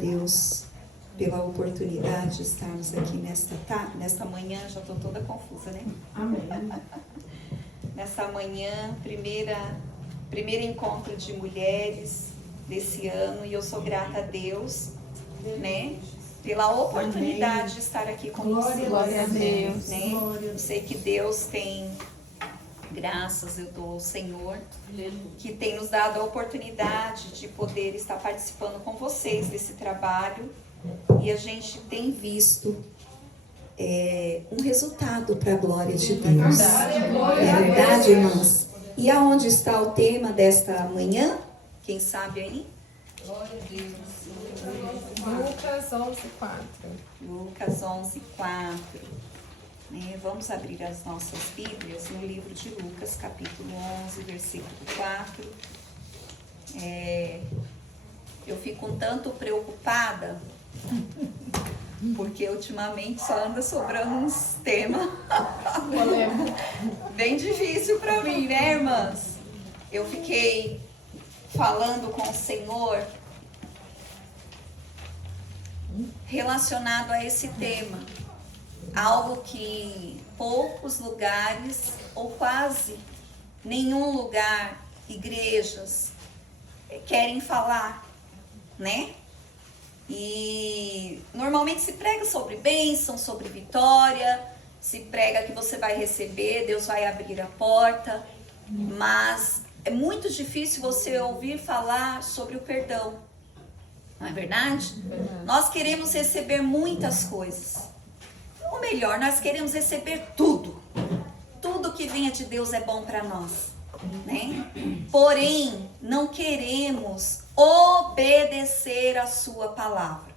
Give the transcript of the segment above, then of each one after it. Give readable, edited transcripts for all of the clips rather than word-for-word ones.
Deus pela oportunidade de estarmos aqui nesta manhã. Já estou toda confusa, né? Amém. Nessa manhã, primeiro encontro de mulheres desse ano, e eu sou grata a Deus, né? Pela oportunidade de estar aqui com vocês. Glória a Deus. Né? Eu sei que Deus tem graças, eu dou ao Senhor, que tem nos dado a oportunidade de poder estar participando com vocês desse trabalho, e a gente tem visto um resultado para a glória de Deus. Não é verdade, irmãs? E aonde está o tema desta manhã? Quem sabe aí? Glória a Deus. Lucas 11:4. Lucas 11:4. Vamos abrir as nossas Bíblias no livro de Lucas, capítulo 11, versículo 4. Eu fico um tanto preocupada, porque ultimamente só anda sobrando uns temas bem difícil para mim, né, irmãs? Eu fiquei falando com o Senhor relacionado a esse tema. Algo que poucos lugares, ou quase nenhum lugar, igrejas, querem falar, né? E normalmente se prega sobre bênção, sobre vitória, se prega que você vai receber, Deus vai abrir a porta, mas é muito difícil você ouvir falar sobre o perdão, não é verdade? Nós queremos receber muitas coisas. Ou melhor, nós queremos receber tudo. Tudo que venha de Deus é bom para nós, né? Porém, não queremos obedecer a sua palavra.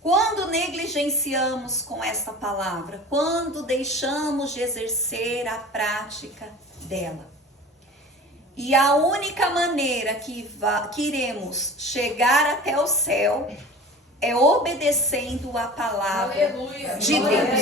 Quando negligenciamos com esta palavra, quando deixamos de exercer a prática dela. E a única maneira que iremos chegar até o céu é obedecendo a palavra de Deus.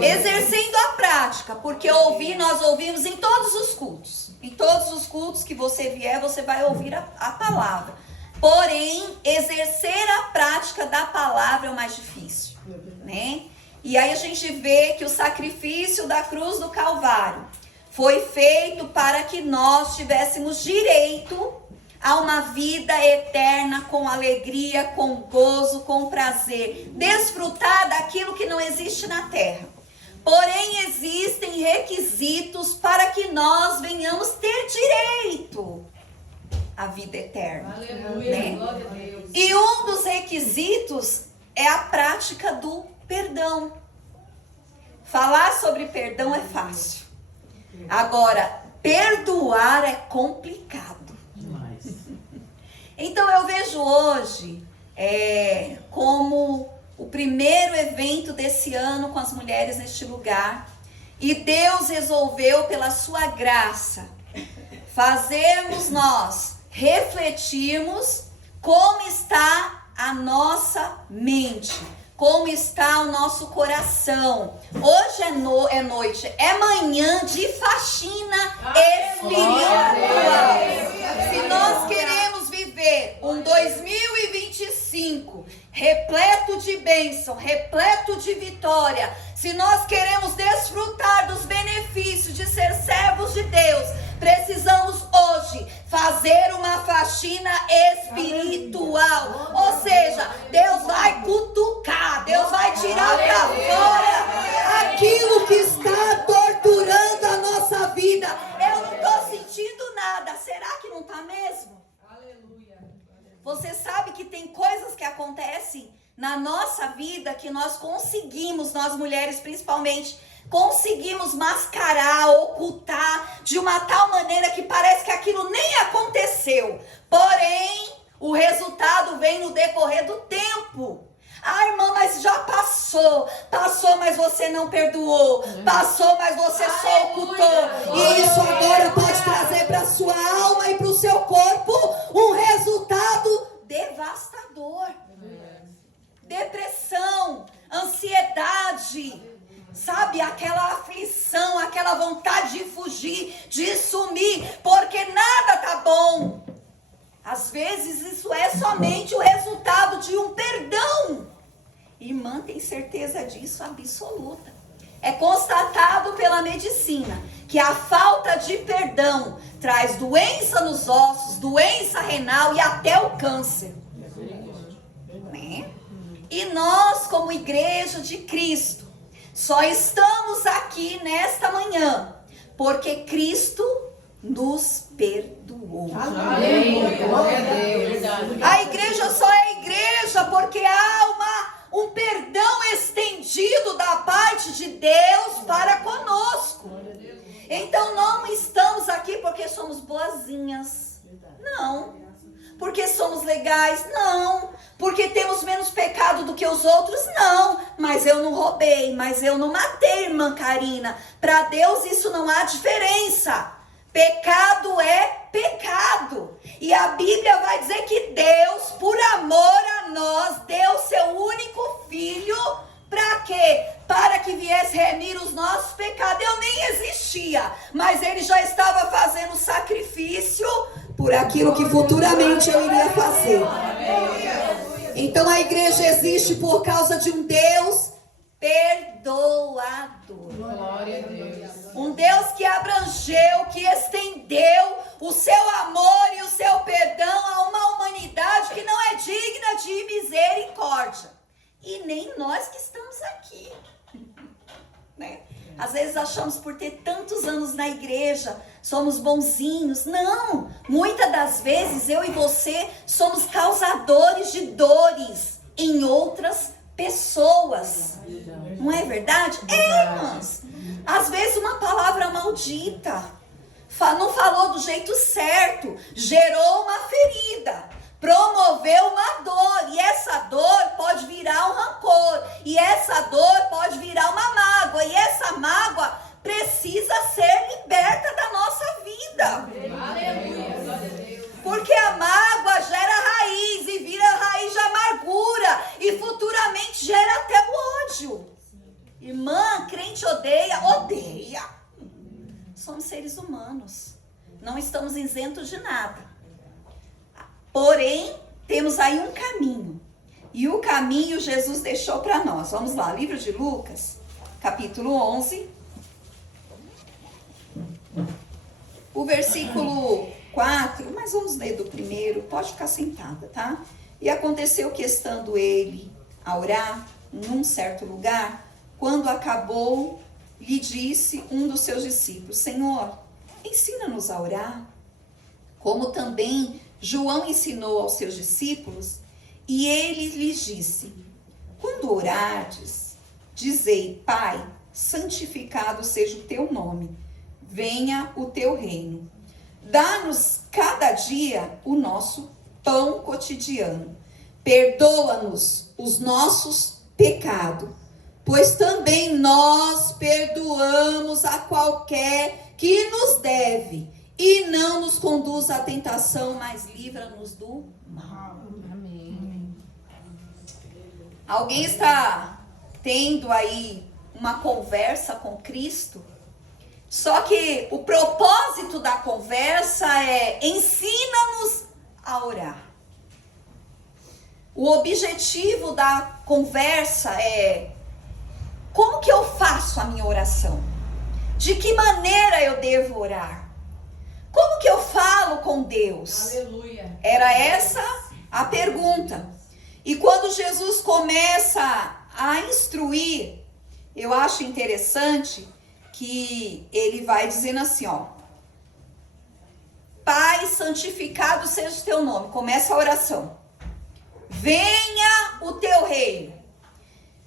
Exercendo a prática, porque nós ouvimos em todos os cultos. Em todos os cultos que você vier, você vai ouvir a palavra. Porém, exercer a prática da palavra é o mais difícil, né? E aí a gente vê que o sacrifício da cruz do Calvário foi feito para que nós tivéssemos direito a uma vida eterna, com alegria, com gozo, com prazer, desfrutar daquilo que não existe na terra. Porém, existem requisitos para que nós venhamos ter direito à vida eterna. Aleluia, né? glória a Deus. E um dos requisitos é a prática do perdão. Falar sobre perdão é fácil. Agora, perdoar é complicado. Então eu vejo hoje como o primeiro evento desse ano com as mulheres neste lugar, e Deus resolveu pela sua graça fazermos nós refletirmos como está a nossa mente, como está o nosso coração. Hoje é noite, é manhã de faxina espiritual. Se nós queremos viver um 2025 repleto de bênção, repleto de vitória, se nós queremos desfrutar dos benefícios de ser servos de Deus, precisamos hoje fazer uma faxina espiritual. Ou seja, Deus vai cutucar, Deus vai tirar para fora aquilo que está torturando a nossa vida. Eu não estou sentindo nada. Será que não está mesmo? Você sabe que tem coisas que acontecem na nossa vida que nós conseguimos, nós mulheres principalmente, conseguimos mascarar, ocultar de uma tal maneira que parece que aquilo nem aconteceu. Porém, o resultado vem no decorrer do tempo. Ah, irmã, mas já passou, mas você não perdoou, passou, mas você só ocultou. E isso agora pode trazer para a sua alma e para o seu corpo um resultado devastador. Depressão, ansiedade, sabe, aquela aflição, aquela vontade de fugir, de sumir, porque nada tá bom. Às vezes isso é somente o resultado de um perdão. Irmã tem certeza disso absoluta. É constatado pela medicina que a falta de perdão traz doença nos ossos, doença renal e até o câncer. Né? E nós, como igreja de Cristo, só estamos aqui nesta manhã porque Cristo nos perdoou. A igreja só é igreja porque há um perdão estendido da parte de Deus para conosco. Então não estamos aqui porque somos boazinhas. Não. Porque somos legais? Não. Porque temos menos pecado do que os outros? Não. Mas eu não roubei, mas eu não matei, irmã Karina. Para Deus isso não há diferença. Pecado é pecado. E a Bíblia vai dizer que Deus, por amor a nós, deu seu único filho. Para quê? Para que viesse remir os nossos pecados. Eu nem existia, mas ele já estava fazendo sacrifício por aquilo que futuramente eu iria fazer. Então a igreja existe por causa de um Deus perdoador. Glória a Deus. Um Deus que abrangeu, que estendeu o seu amor e o seu perdão a uma humanidade que não é digna de misericórdia. E nem nós que estamos aqui. Né? Às vezes achamos por ter tantos anos na igreja, somos bonzinhos. Não! Muitas das vezes eu e você somos causadores de dores em outras pessoas. Não é verdade? É, irmãs. Às vezes uma palavra maldita, não falou do jeito certo, gerou uma ferida, promoveu uma dor, e essa dor pode virar um rancor, e essa dor pode virar uma mágoa, e essa mágoa precisa ser liberta da nossa vida. Porque a mágoa gera raiz, e vira raiz de amargura, e futuramente gera até o ódio. Irmã, crente odeia. Somos seres humanos. Não estamos isentos de nada. Porém, temos aí um caminho. E o caminho Jesus deixou para nós. Vamos lá, livro de Lucas, capítulo 11. O versículo 4, mas vamos ler do primeiro. Pode ficar sentada, tá? E aconteceu que, estando ele a orar num certo lugar, quando acabou, lhe disse um dos seus discípulos: Senhor, ensina-nos a orar, como também João ensinou aos seus discípulos. E ele lhes disse: quando orardes, dizei: Pai, santificado seja o teu nome, venha o teu reino. Dá-nos cada dia o nosso pão cotidiano. Perdoa-nos os nossos pecados, pois também nós perdoamos a qualquer que nos deve, e não nos conduz à tentação, mas livra-nos do mal. Amém. Alguém está tendo aí uma conversa com Cristo? Só que o propósito da conversa é: ensina-nos a orar. O objetivo da conversa é: como que eu faço a minha oração? De que maneira eu devo orar? Como que eu falo com Deus? Aleluia. Era essa a pergunta. E quando Jesus começa a instruir, eu acho interessante que ele vai dizendo assim, ó: Pai, santificado seja o teu nome. Começa a oração. Venha o teu reino.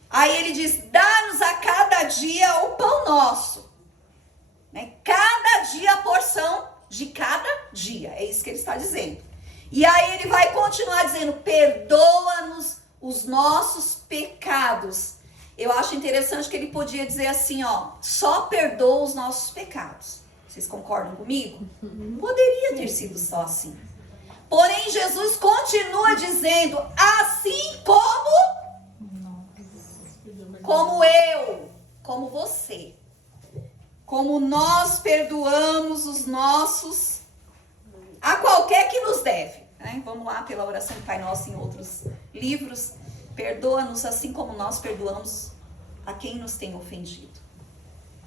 Aí ele diz: dá-nos a cada dia o pão nosso. Né? Cada dia a porção de cada dia. É isso que ele está dizendo. E aí ele vai continuar dizendo: perdoa-nos os nossos pecados. Eu acho interessante que ele podia dizer assim, ó: só perdoa os nossos pecados. Vocês concordam comigo? Poderia ter sido só assim. Porém, Jesus continua dizendo: assim como eu, como você, como nós perdoamos os nossos, a qualquer que nos deve. né? Vamos lá pela oração do Pai Nosso em outros livros. Perdoa-nos assim como nós perdoamos a quem nos tem ofendido,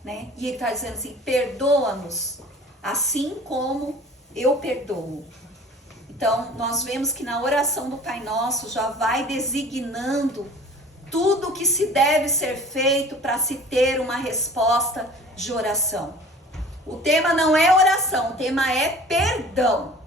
né? E ele está dizendo assim, perdoa-nos assim como eu perdoo. Então, nós vemos que na oração do Pai Nosso já vai designando tudo o que se deve ser feito para se ter uma resposta de oração. O tema não é oração, o tema é perdão,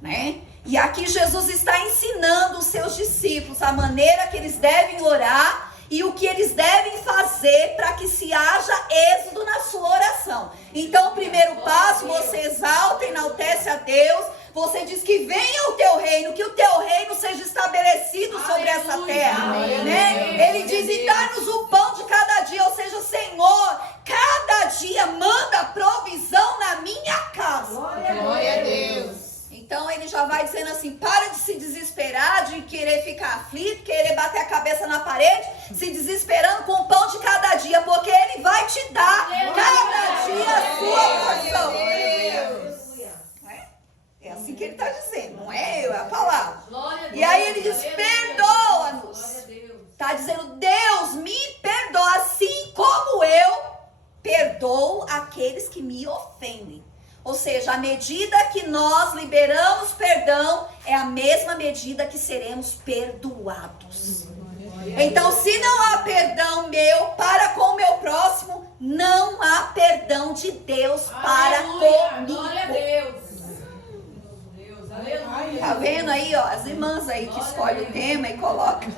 né? E aqui Jesus está ensinando os seus discípulos a maneira que eles devem orar e o que eles devem fazer para que se haja êxodo na sua oração. Então, o primeiro passo, você exalta e enaltece a Deus. Você diz que venha o teu reino, que o teu reino seja estabelecido sobre essa terra, né? Ele diz, e dá-nos o pão de cada dia, ou seja, Senhor, cada dia manda provisão na minha casa. Glória a Deus. Então ele já vai dizendo assim, para de se desesperar, de querer ficar aflito, querer bater a cabeça na parede, se desesperando com o pão de cada dia, porque ele vai te dar cada dia a sua porção. É assim que ele está dizendo, não é eu, é a palavra. E aí ele diz, perdoa-nos. Está dizendo, Deus me perdoa, assim como eu perdoo aqueles que me ofendem. Ou seja, a medida que nós liberamos perdão é a mesma medida que seremos perdoados. Então, se não há perdão meu para com o meu próximo, não há perdão de Deus para comigo. Glória a Deus. Tá vendo aí, ó, as irmãs aí que escolhem o tema e colocam.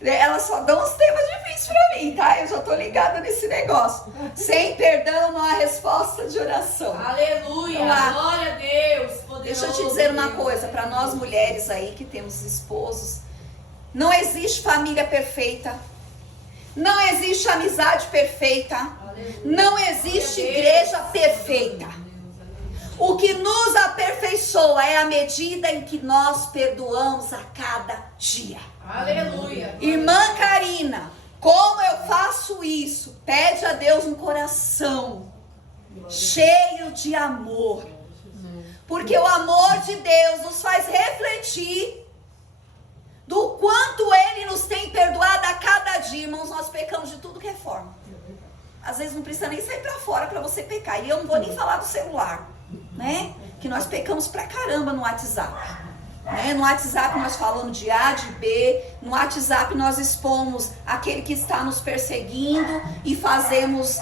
Elas só dão os temas difíceis pra mim, tá? Eu já tô ligada nesse negócio. Sem perdão não há resposta de oração. Aleluia, glória a Deus. Poderoso. Deixa eu te dizer uma coisa, pra nós mulheres aí que temos esposos, não existe família perfeita, não existe amizade perfeita, não existe igreja perfeita. O que nos aperfeiçoa é a medida em que nós perdoamos a cada dia. Aleluia. Irmã Karina, como eu faço isso? Pede a Deus um coração cheio de amor. Porque o amor de Deus nos faz refletir do quanto Ele nos tem perdoado a cada dia. Irmãos, nós pecamos de tudo que é forma. Às vezes não precisa nem sair pra fora para você pecar. E eu não vou nem falar do celular, né? Que nós pecamos pra caramba no WhatsApp, né? No WhatsApp nós falamos de A, de B. No WhatsApp nós expomos aquele que está nos perseguindo e fazemos,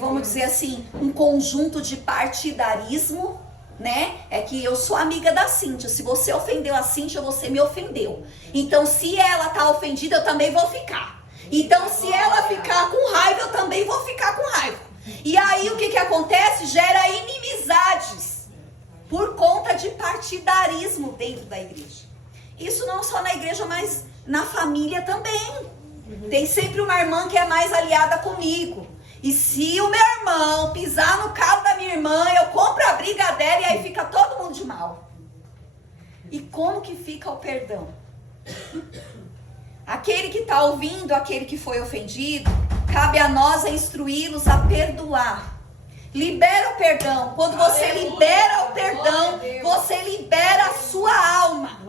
vamos dizer assim, um conjunto de partidarismo, né? É que eu sou amiga da Cíntia. Se você ofendeu a Cíntia, você me ofendeu. Então, se ela tá ofendida, eu também vou ficar. Então, se ela ficar com raiva, eu também vou ficar com raiva. E aí, o que acontece? Gera inimizades por conta de partidarismo dentro da igreja. Isso não só na igreja, mas na família também. Tem sempre uma irmã que é mais aliada comigo. E se o meu irmão pisar no calo da minha irmã, eu compro a briga dela e aí fica todo mundo de mal. E como que fica o perdão? Aquele que está ouvindo, aquele que foi ofendido, cabe a nós instruí-los a perdoar. Libera o perdão. Quando você libera o perdão, você libera a sua alma.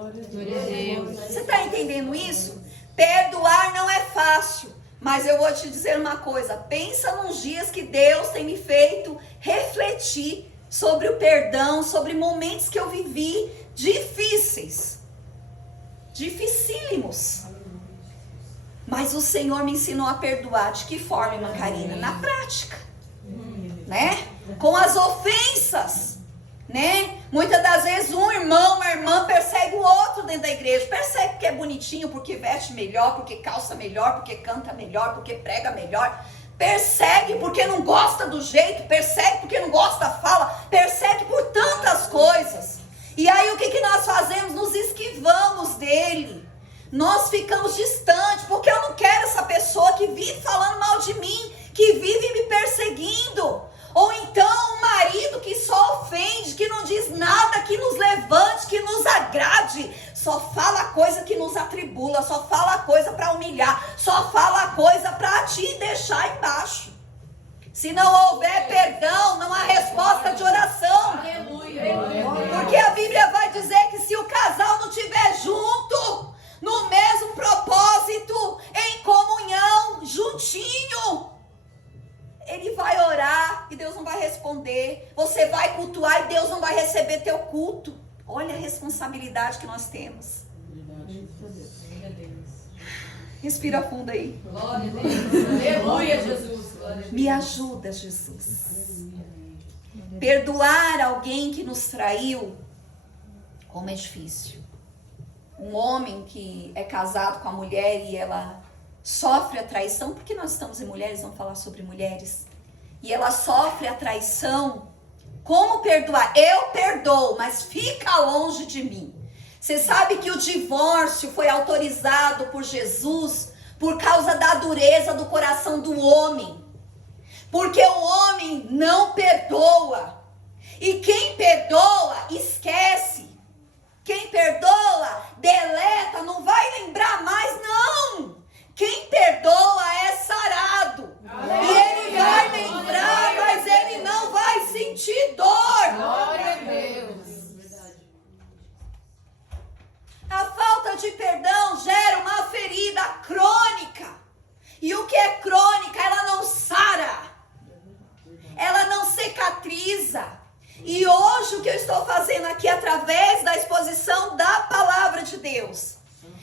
Você está entendendo isso? Perdoar não é fácil. Mas eu vou te dizer uma coisa. Pensa nos dias que Deus tem me feito refletir sobre o perdão, sobre momentos que eu vivi difíceis. Dificílimos. Mas o Senhor me ensinou a perdoar. De que forma, irmã Karina? Na prática, né? Com as ofensas, né? Muitas das vezes um irmão, uma irmã persegue o outro dentro da igreja. Persegue porque é bonitinho, porque veste melhor, porque calça melhor, porque canta melhor, porque prega melhor. Persegue porque não gosta do jeito, persegue porque não gosta da fala, persegue por tantas coisas. E aí o que nós fazemos? Nos esquivamos dele. Nós ficamos distantes, porque eu não quero essa pessoa que vive falando mal de mim, que vive me perseguindo. Ou então um marido que só ofende, que não diz nada, que nos levante, que nos agrade. Só fala coisa que nos atribula, só fala coisa para humilhar, só fala coisa para te deixar embaixo. Se não houver perdão, não há resposta de oração. Aleluia. Porque a Bíblia vai dizer que se o casal não estiver junto, no mesmo propósito, em comunhão, juntinho, ele vai orar e Deus não vai responder. Você vai cultuar e Deus não vai receber teu culto. Olha a responsabilidade que nós temos. Respira fundo aí. Glória a Deus. Aleluia, Jesus. Glória a Deus. Me ajuda, Jesus. Perdoar alguém que nos traiu, como é difícil. Um homem que é casado com a mulher e ela sofre a traição, porque nós estamos em mulheres, vamos falar sobre mulheres. E ela sofre a traição. Como perdoar? Eu perdoo, mas fica longe de mim. Você sabe que o divórcio foi autorizado por Jesus por causa da dureza do coração do homem. Porque o homem não perdoa. E quem perdoa, esquece. Quem perdoa, deleta, não vai lembrar mais, não. Quem perdoa é sarado. E ele vai lembrar, mas ele não vai sentir dor. Glória a Deus. A falta de perdão gera uma ferida crônica. E o que é crônica? Ela não sara. Ela não cicatriza. E hoje o que eu estou fazendo aqui através da exposição da palavra de Deus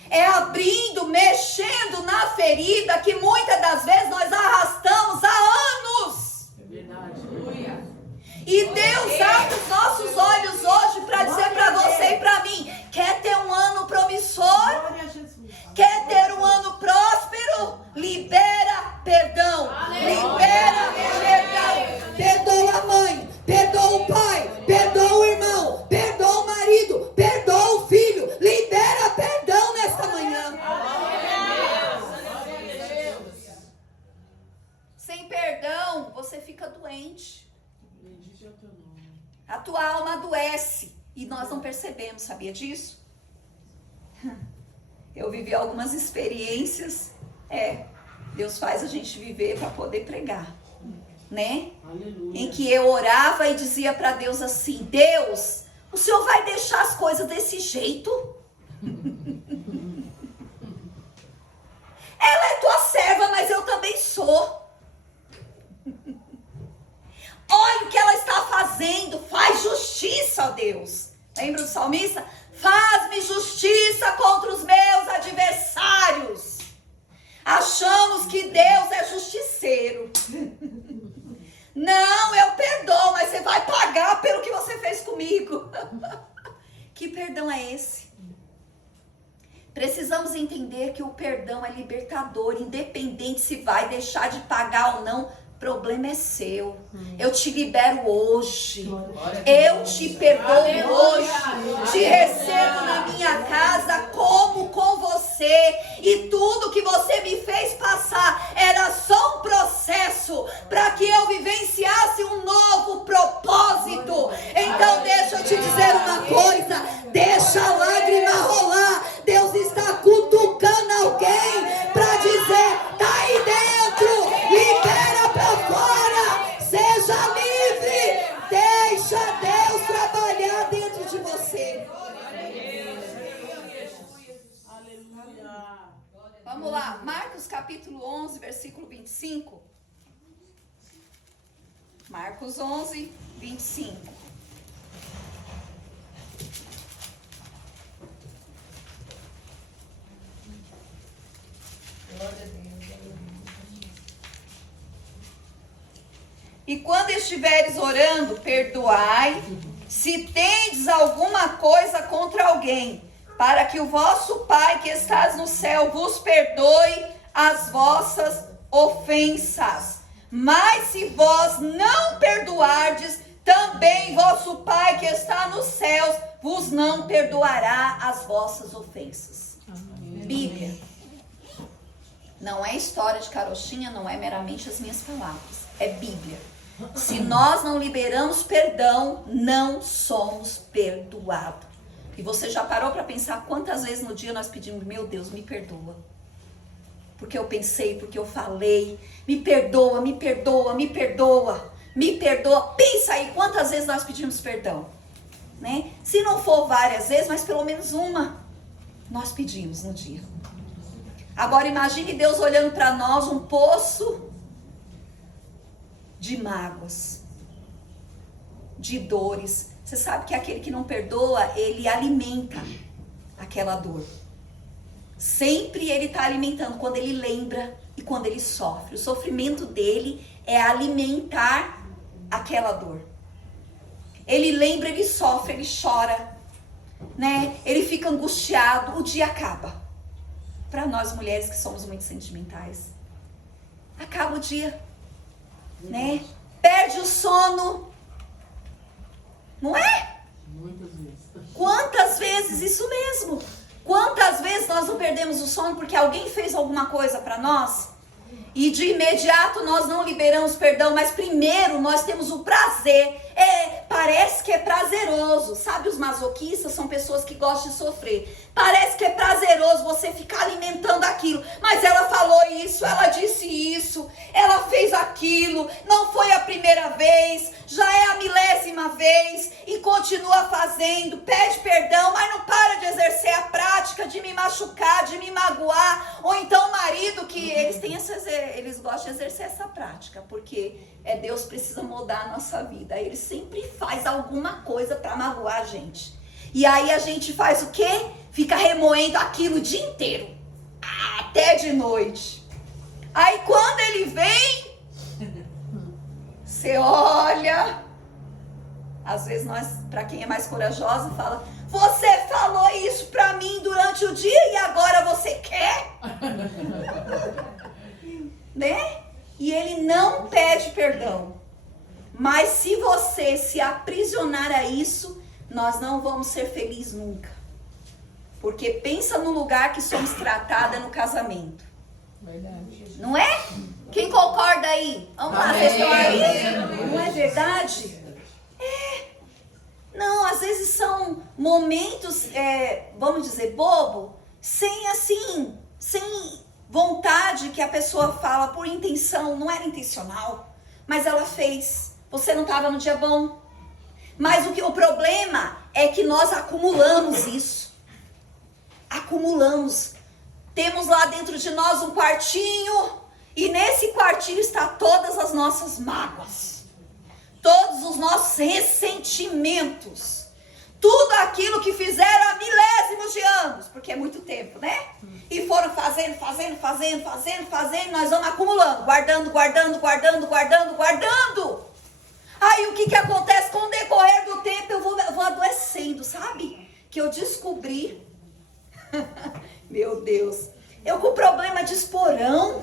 é abrindo, mexendo na ferida que muitas das vezes nós arrastamos há anos. É verdade. Aleluia. E Deus abre os nossos olhos hoje para dizer para você e para mim: quer ter um ano promissor? Quer ter um ano próspero? Libera perdão. Libera perdão. Perdoa a mãe, perdoa o pai, perdoa o irmão, perdoa o marido, perdoa o filho. Libera perdão nesta manhã. Sem perdão, você fica doente. A tua alma adoece e nós não percebemos, sabia disso? Eu vivi algumas experiências, Deus faz a gente viver para poder pregar, né? Aleluia. Em que eu orava e dizia para Deus assim: Deus, o Senhor vai deixar as coisas desse jeito? Ela é tua serva, mas eu também sou. Olha o que ela está fazendo, faz justiça, ó Deus. Lembra do salmista? Faz-me justiça contra os meus adversários. Achamos que Deus é justiceiro. Não, eu perdoo, mas você vai pagar pelo que você fez comigo. Que perdão é esse? Precisamos entender que o perdão é libertador, independente se vai deixar de pagar ou não. O problema é seu. Eu te libero hoje. Eu te perdoo hoje. Te recebo na minha casa como com você. E tudo que você me fez passar era só um processo para que eu vivenciasse um novo propósito. Então deixa eu te dizer uma coisa. Deixa a lágrima rolar. Deus está cutucando alguém para dizer: tá aí dentro, libera para fora, seja livre, deixa Deus trabalhar dentro de você. Vamos lá, Marcos capítulo 11, versículo 25. Marcos 11, 25. E quando estiveres orando, perdoai, se tendes alguma coisa contra alguém, para que o vosso Pai que estás no céu vos perdoe as vossas ofensas. Mas se vós não perdoardes, também vosso Pai que está nos céus vos não perdoará as vossas ofensas. Bíblia. Não é história de carochinha, não é meramente as minhas palavras. É Bíblia. Se nós não liberamos perdão, não somos perdoados. E você já parou para pensar quantas vezes no dia nós pedimos: meu Deus, me perdoa. porque eu pensei, porque eu falei. Me perdoa, me perdoa, me perdoa, me perdoa. Pensa aí quantas vezes nós pedimos perdão, né? Se não for várias vezes, mas pelo menos uma nós pedimos no dia. Agora imagine Deus olhando para nós um poço de mágoas, de dores. Você sabe que aquele que não perdoa, ele alimenta aquela dor. Sempre ele está alimentando quando ele lembra e quando ele sofre. O sofrimento dele é alimentar aquela dor. Ele lembra, ele sofre, ele chora, né? Ele fica angustiado, o dia acaba. Para nós mulheres que somos muito sentimentais, acaba o dia, né? Perde o sono, não é? Muitas vezes. Quantas vezes, isso mesmo. Quantas vezes nós não perdemos o sono porque alguém fez alguma coisa para nós? E de imediato nós não liberamos perdão, mas primeiro nós temos o prazer. Parece que é prazeroso. Sabe, os masoquistas são pessoas que gostam de sofrer. Parece que é prazeroso você ficar alimentando aquilo. Mas ela falou isso, ela disse isso, ela fez aquilo. Não foi a primeira vez, já é a milésima vez. E continua fazendo, pede perdão, mas não para de exercer a prática de me machucar, de me magoar. Ou então o marido, que eles gostam de exercer essa prática, porque Deus precisa mudar a nossa vida. Ele sempre faz alguma coisa para magoar a gente. E aí a gente faz o quê? Fica remoendo aquilo o dia inteiro, até de noite. Aí quando ele vem, você olha. Às vezes nós, para quem é mais corajosa, fala: você falou isso para mim durante o dia e agora você quer? Né? E ele não pede perdão. Mas se você se aprisionar a isso, nós não vamos ser felizes nunca. Porque pensa no lugar que somos tratadas no casamento. Verdade. Não é? Quem concorda aí? Vamos lá, vocês estão aí? Não é verdade? Não, às vezes são momentos, vamos dizer, bobo, sem vontade, que a pessoa fala por intenção, não era intencional, mas ela fez. Você não estava no dia bom. Mas o problema é que nós acumulamos isso. Acumulamos. Temos lá dentro de nós um quartinho, e nesse quartinho está todas as nossas mágoas, todos os nossos ressentimentos, tudo aquilo que fizeram há milésimos de anos, porque é muito tempo, né? E foram fazendo, nós vamos acumulando, guardando. Aí o que acontece? Com o decorrer do tempo eu vou adoecendo, sabe? Que eu descobri, meu Deus, eu com problema de esporão,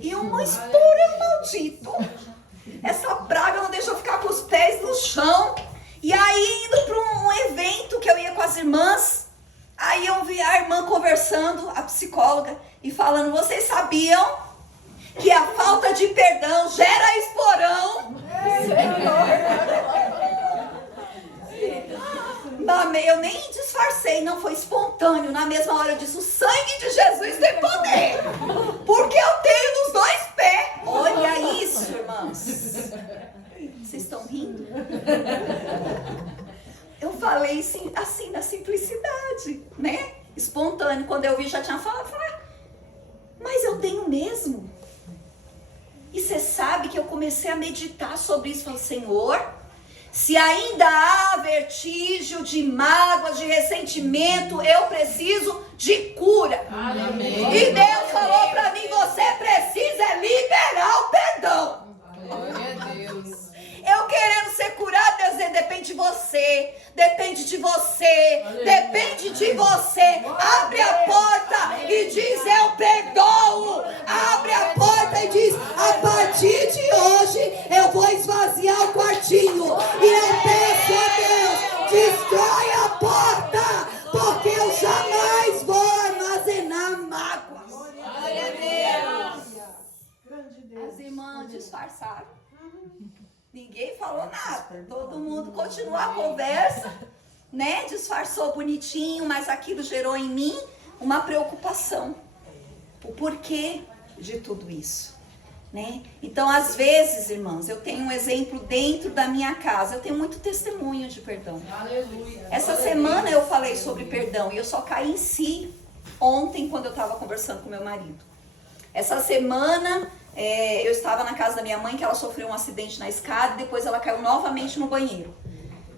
e um esporão maldito. Essa praga não deixa eu ficar com os pés no chão. E aí indo para um evento que eu ia com as irmãs, aí eu vi a irmã conversando, a psicóloga, e falando: vocês sabiam que a falta de perdão gera esporão? Eu nem disfarcei, não, foi espontâneo. Na mesma hora eu disse: o sangue de Jesus tem poder, porque eu tenho nos dois pés. Olha isso, irmãs. Vocês estão rindo? Eu falei assim, na simplicidade, né? Espontâneo. Quando eu vi, já tinha falado, mas eu tenho mesmo. E você sabe que eu comecei a meditar sobre isso. Falei: Senhor, se ainda há vestígio de mágoas, de ressentimento, eu preciso de cura. Amém. E Deus falou para mim: você precisa liberar o perdão. Glória a Deus. Eu querendo ser curado, Deus dizendo: depende de você, depende de você, depende de você. Abre a porta e diz: eu perdoo. Abre a porta e diz: a partir de hoje eu vou esvaziar o quartinho. E eu peço a Deus: destrói a porta, porque eu jamais vou armazenar mágoas. Glória a Deus. As irmãs disfarçaram. Ninguém falou nada. Todo mundo continuou a conversa, né? Disfarçou bonitinho, mas aquilo gerou em mim uma preocupação. o porquê de tudo isso, né? Então, às vezes, irmãs, eu tenho um exemplo dentro da minha casa. Eu tenho muito testemunho de perdão. Aleluia. Essa semana eu falei sobre perdão e eu só caí em si ontem quando eu estava conversando com meu marido. Essa semana eu estava na casa da minha mãe, que ela sofreu um acidente na escada e depois ela caiu novamente no banheiro.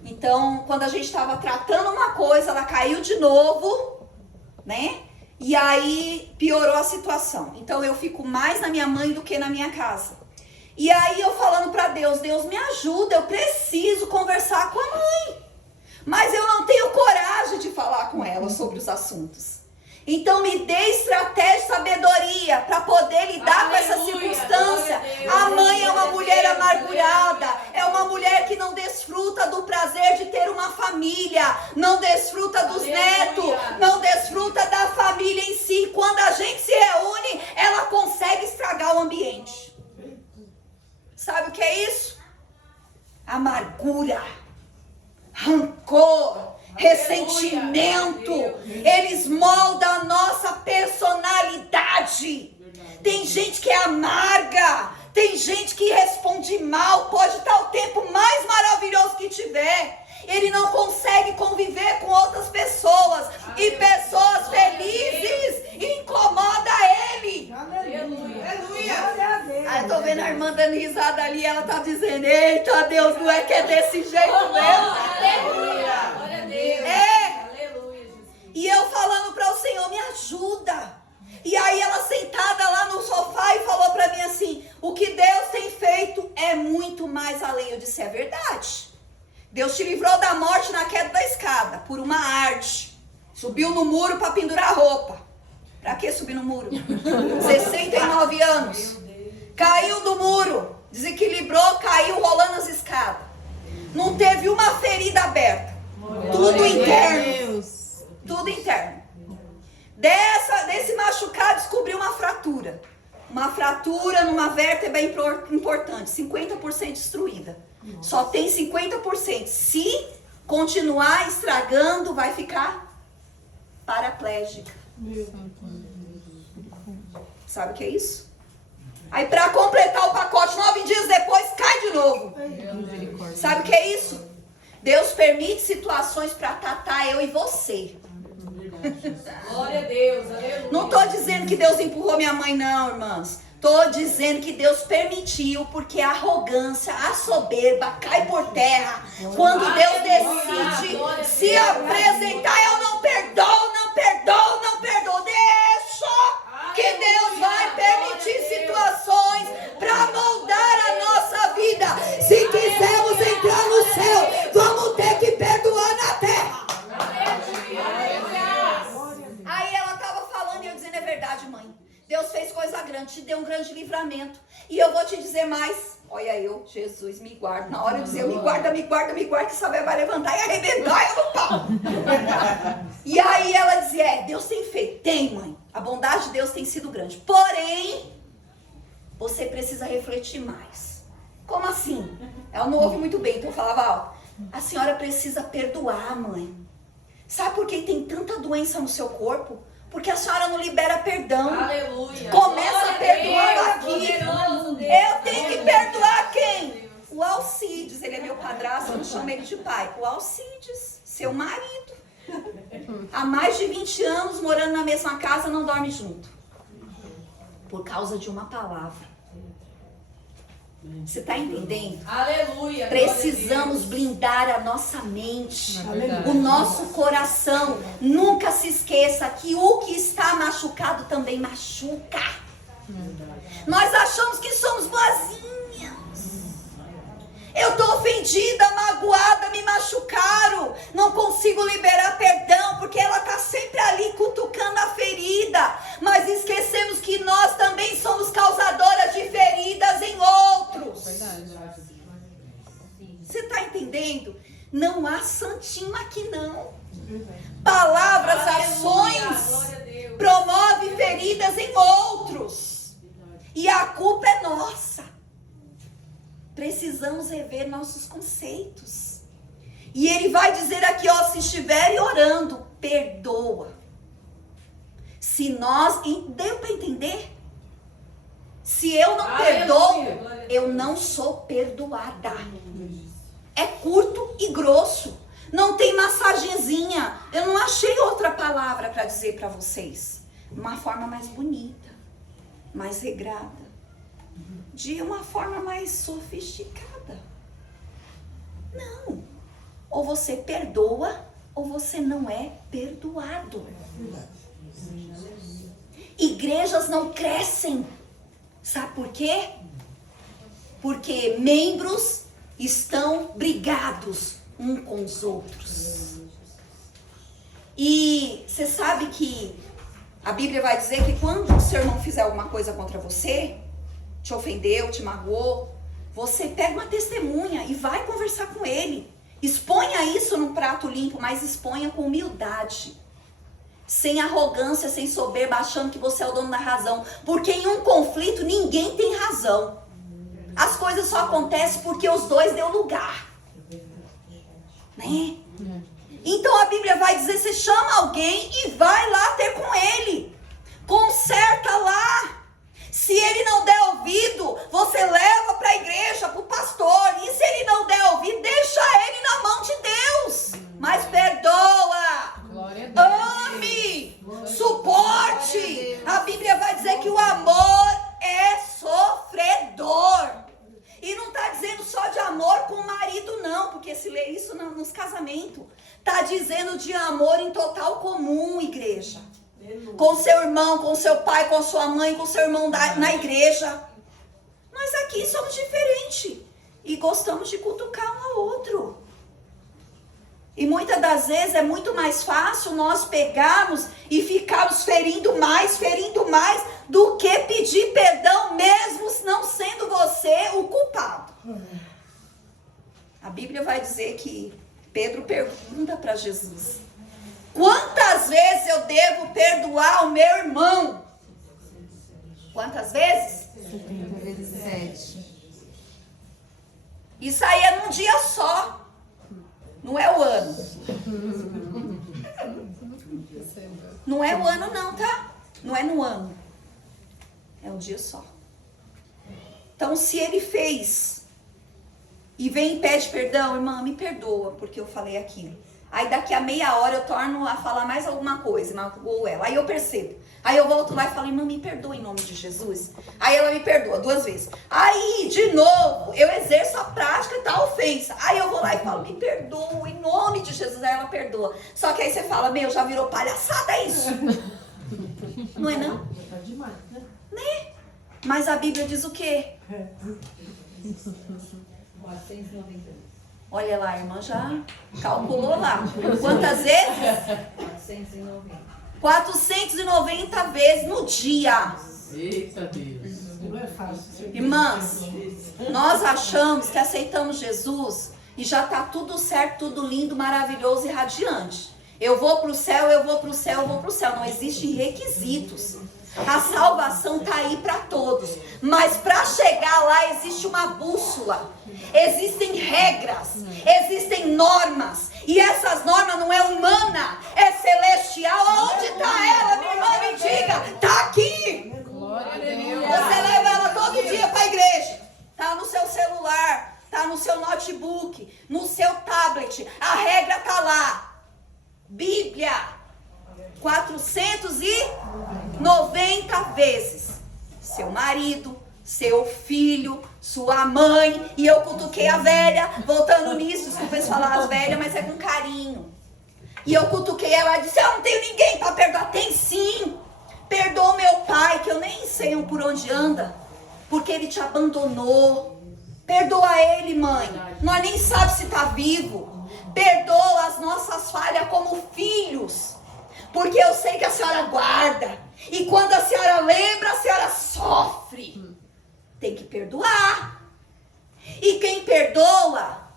Então, quando a gente estava tratando uma coisa, ela caiu de novo, né? E aí piorou a situação. Então eu fico mais na minha mãe do que na minha casa. E aí eu falando para Deus, Deus me ajuda, eu preciso conversar com a mãe. Mas eu não tenho coragem de falar com ela sobre os assuntos. Então me dê estratégia e sabedoria para poder lidar com essa circunstância. A mãe é uma mulher amargurada, é uma mulher que não desfruta do prazer de ter uma família, não desfruta dos netos, não desfruta da família em si. Quando a gente se reúne, ela consegue estragar o ambiente. Sabe o que é isso? Amargura, rancor, ressentimento, eles moldam a nossa personalidade. Tem gente que é amarga, tem gente que responde mal, pode estar o tempo mais maravilhoso que tiver, ele não consegue conviver com outras pessoas, e pessoas felizes incomoda ele. Aleluia. Aí eu tô vendo a irmã dando risada ali, ela tá dizendo, eita Deus, não é que é desse jeito mesmo? Aleluia. E eu falando para o Senhor, me ajuda. E aí ela sentada lá no sofá e falou para mim assim, o que Deus tem feito é muito mais além. Eu disse, é verdade. Deus te livrou da morte na queda da escada, por uma arte. Subiu no muro para pendurar roupa. Para que subir no muro? 69 anos. Caiu do muro, desequilibrou, caiu rolando as escadas. Não teve uma ferida aberta. Tudo interno. Tudo interno. Desse machucado descobriu uma fratura. Uma fratura numa vértebra importante, 50% destruída. Só tem 50%. Se continuar estragando, vai ficar paraplégica. Sabe o que é isso? Aí para completar o pacote, 9 dias depois, cai de novo. Sabe o que é isso? Deus permite situações para tratar eu e você. Glória a Deus, aleluia. Não estou dizendo que Deus empurrou minha mãe, não, irmãs. Estou dizendo que Deus permitiu, porque a arrogância, a soberba cai por terra. Quando Deus decide se apresentar, eu não perdoo, não perdoo, não perdoo. Deixa que Deus vai permitir situações para moldar a nossa vida. Se quisermos entrar no céu, vamos ter que perdoar na terra. Aí ela estava falando e eu dizendo, é verdade, mãe. Deus fez coisa grande, te deu um grande livramento. E eu vou te dizer mais. Olha eu, Jesus, me guarda. Na hora de dizer, me guarda, que saber vai levantar e arrebentar eu no pau. E aí ela dizia, Deus tem feito. Tem, mãe. A bondade de Deus tem sido grande. Porém, você precisa refletir mais. Como assim? Ela não ouve muito bem, então eu falava alto. A senhora precisa perdoar, mãe. Sabe por que tem tanta doença no seu corpo? Porque a senhora não libera perdão. Aleluia. Começa perdoando aqui. Poderoso Deus. Eu tenho que perdoar quem? O Alcides, ele é meu padrasto, eu não chamo ele de pai. O Alcides, seu marido. Há mais de 20 anos morando na mesma casa, não dorme junto. Por causa de uma palavra. Você está entendendo? Aleluia. Precisamos blindar a nossa mente, o nosso coração. Nunca se esqueça que o que está machucado também machuca. Nós achamos que somos boazinhas. Eu estou ofendida, magoada, me machucaram. Não consigo liberar perdão, porque ela está sempre ali cutucando a ferida. Mas esquecemos que nós também somos causadoras de feridas em outros. Você está entendendo? Não há santinho aqui não. Palavras, ações promovem feridas em outros. E a culpa é nossa. Precisamos rever nossos conceitos. E ele vai dizer aqui, ó, se estiverem orando, perdoa. Se nós, e deu para entender? Se eu não Aleluia, perdoo, glória a Deus. eu não sou perdoada. É curto e grosso. Não tem massagenzinha. Eu não achei outra palavra para dizer para vocês. Uma forma mais bonita, mais regrada, de uma forma mais sofisticada. Não. Ou você perdoa, ou você não é perdoado. Igrejas não crescem. Sabe por quê? Porque membros estão brigados uns com os outros. E você sabe que a Bíblia vai dizer que quando o seu irmão fizer alguma coisa contra você, te ofendeu, te magoou, você pega uma testemunha e vai conversar com ele. Exponha isso num prato limpo, mas exponha com humildade. Sem arrogância, sem soberba, achando que você é o dono da razão. Porque em um conflito ninguém tem razão. As coisas só acontecem porque os dois deu lugar. Né? Então a Bíblia vai dizer, você chama alguém e vai lá ter com ele. Conserta lá. Se ele não der ouvido, você leva para a igreja, para o pastor. E se ele não der ouvido, deixa ele na mão de Deus. Mas perdoa. Glória a Deus. Ame. Suporte. A Bíblia vai dizer que o amor é sofredor. E não está dizendo só de amor com o marido, não. Porque se lê isso nos casamentos. Está dizendo de amor em total comum, igreja. Com seu irmão, com seu pai, com sua mãe, com seu irmão na igreja. Nós aqui somos diferentes. E gostamos de cutucar um ao outro. E muitas das vezes é muito mais fácil nós pegarmos e ficarmos ferindo mais, do que pedir perdão mesmo não sendo você o culpado. A Bíblia vai dizer que Pedro pergunta para Jesus: quantas vezes eu devo perdoar o meu irmão? Quantas vezes? 70 vezes 7. Isso aí é num dia só. Não é o ano. Não é o ano não, tá? Não é no ano. É um dia só. Então se ele fez e vem e pede perdão, irmã, me perdoa porque eu falei aquilo. Aí daqui a meia hora eu torno a falar mais alguma coisa, magoou ela. Aí eu percebo. Aí eu volto lá e falo, irmã, me perdoa em nome de Jesus. Aí ela me perdoa 2 vezes. Aí, de novo, eu exerço a prática da ofensa. Aí eu vou lá e falo, me perdoa em nome de Jesus. Aí ela perdoa. Só que aí você fala, meu, já virou palhaçada isso. Não é não? Tá demais, né? Né? Mas a Bíblia diz o quê? 490. Olha lá, a irmã já calculou lá. Quantas vezes? 490. 490 vezes no dia. Eita Deus. Não é fácil. Irmãs, nós achamos que aceitamos Jesus e já está tudo certo, tudo lindo, maravilhoso e radiante. Eu vou para o céu, eu vou para o céu, eu vou para o céu. Não existem requisitos. A salvação está aí para todos. Mas para chegar lá existe uma bússola. Existem regras. Existem normas. E essas normas não é humana, é celestial. Onde está ela, minha irmã? Me diga. Está aqui. Glória a Deus. Você leva ela todo dia para a igreja. Está no seu celular, está no seu notebook, no seu tablet. A regra está lá. Bíblia. 490 vezes. Seu marido, seu filho, sua mãe. E eu cutuquei a velha. Voltando nisso, desculpa falar as velhas, mas é com carinho. E eu cutuquei ela e disse, eu não tenho ninguém para perdoar. Tem sim. Perdoa meu pai, que eu nem sei por onde anda, porque ele te abandonou. Perdoa ele, mãe. Nós nem sabemos se está vivo. Perdoa as nossas falhas como filhos, porque eu sei que a senhora guarda. E quando a senhora lembra, a senhora sofre. Tem que perdoar. E quem perdoa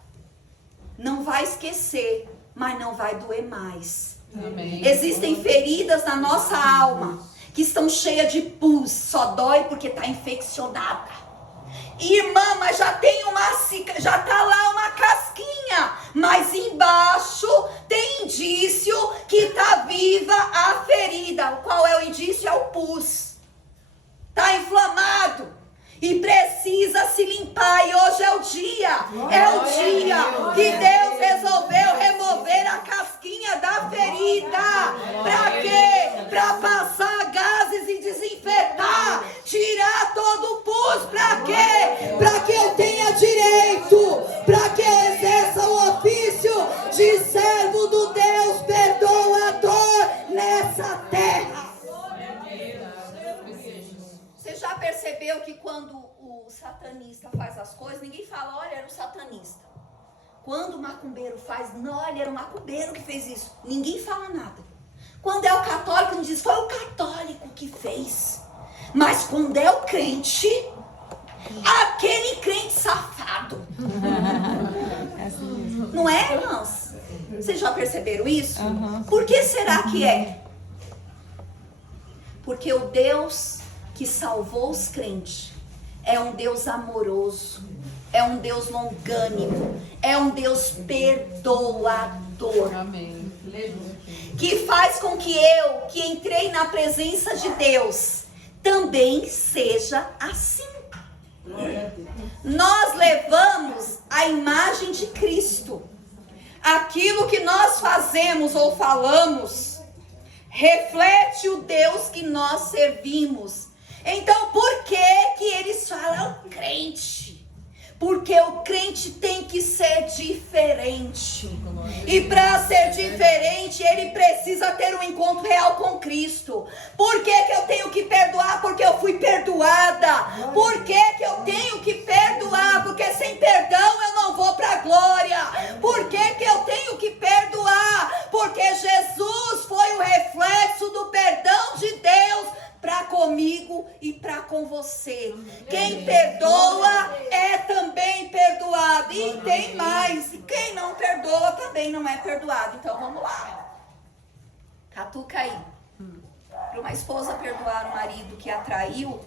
não vai esquecer, mas não vai doer mais. Amém. Existem feridas na nossa alma que estão cheias de pus. Só dói porque está infeccionada. Irmã, mas já tá lá uma casquinha, mas embaixo tem indício que tá viva a ferida. Qual é o indício? É o pus. Tá inflamado e precisa se limpar, e hoje é o dia que Deus resolveu remover a casquinha da ferida. Pra quê? Pra passar gases e desinfetar, tirar todo o pus. Pra quê? Pra que eu tenha direito, pra que eu exerça o ofício de servo do Deus perdoador nessa terra. Você já percebeu que quando o satanista faz as coisas, ninguém fala, olha, era o satanista. Quando o macumbeiro faz, não, olha, era o macumbeiro que fez isso. Ninguém fala nada. Quando é o católico, não diz, foi o católico que fez. Mas quando é o crente, aquele crente safado. Não é, irmãos? Vocês já perceberam isso? Por que será que é? Porque o Deus que salvou os crentes é um Deus amoroso, é um Deus longânimo, é um Deus perdoador. Amém. Que faz com que eu, que entrei na presença de Deus, também seja assim. Nós levamos a imagem de Cristo. Aquilo que nós fazemos ou falamos reflete o Deus que nós servimos. Então, por que eles falam crente? Porque o crente tem que ser diferente. E para ser diferente, ele precisa ter um encontro real com Cristo. Por que eu tenho que perdoar? Porque eu fui perdoada. Por que eu tenho que perdoar? Porque sem perdão eu não vou para a glória. Por que eu tenho que perdoar? Porque Jesus foi o reflexo do perdão de Deus para comigo e para com você. Quem perdoa é também perdoado. E tem mais. Quem não perdoa também não é perdoado. Então vamos lá. Catuca aí. Para uma esposa perdoar o marido que a traiu,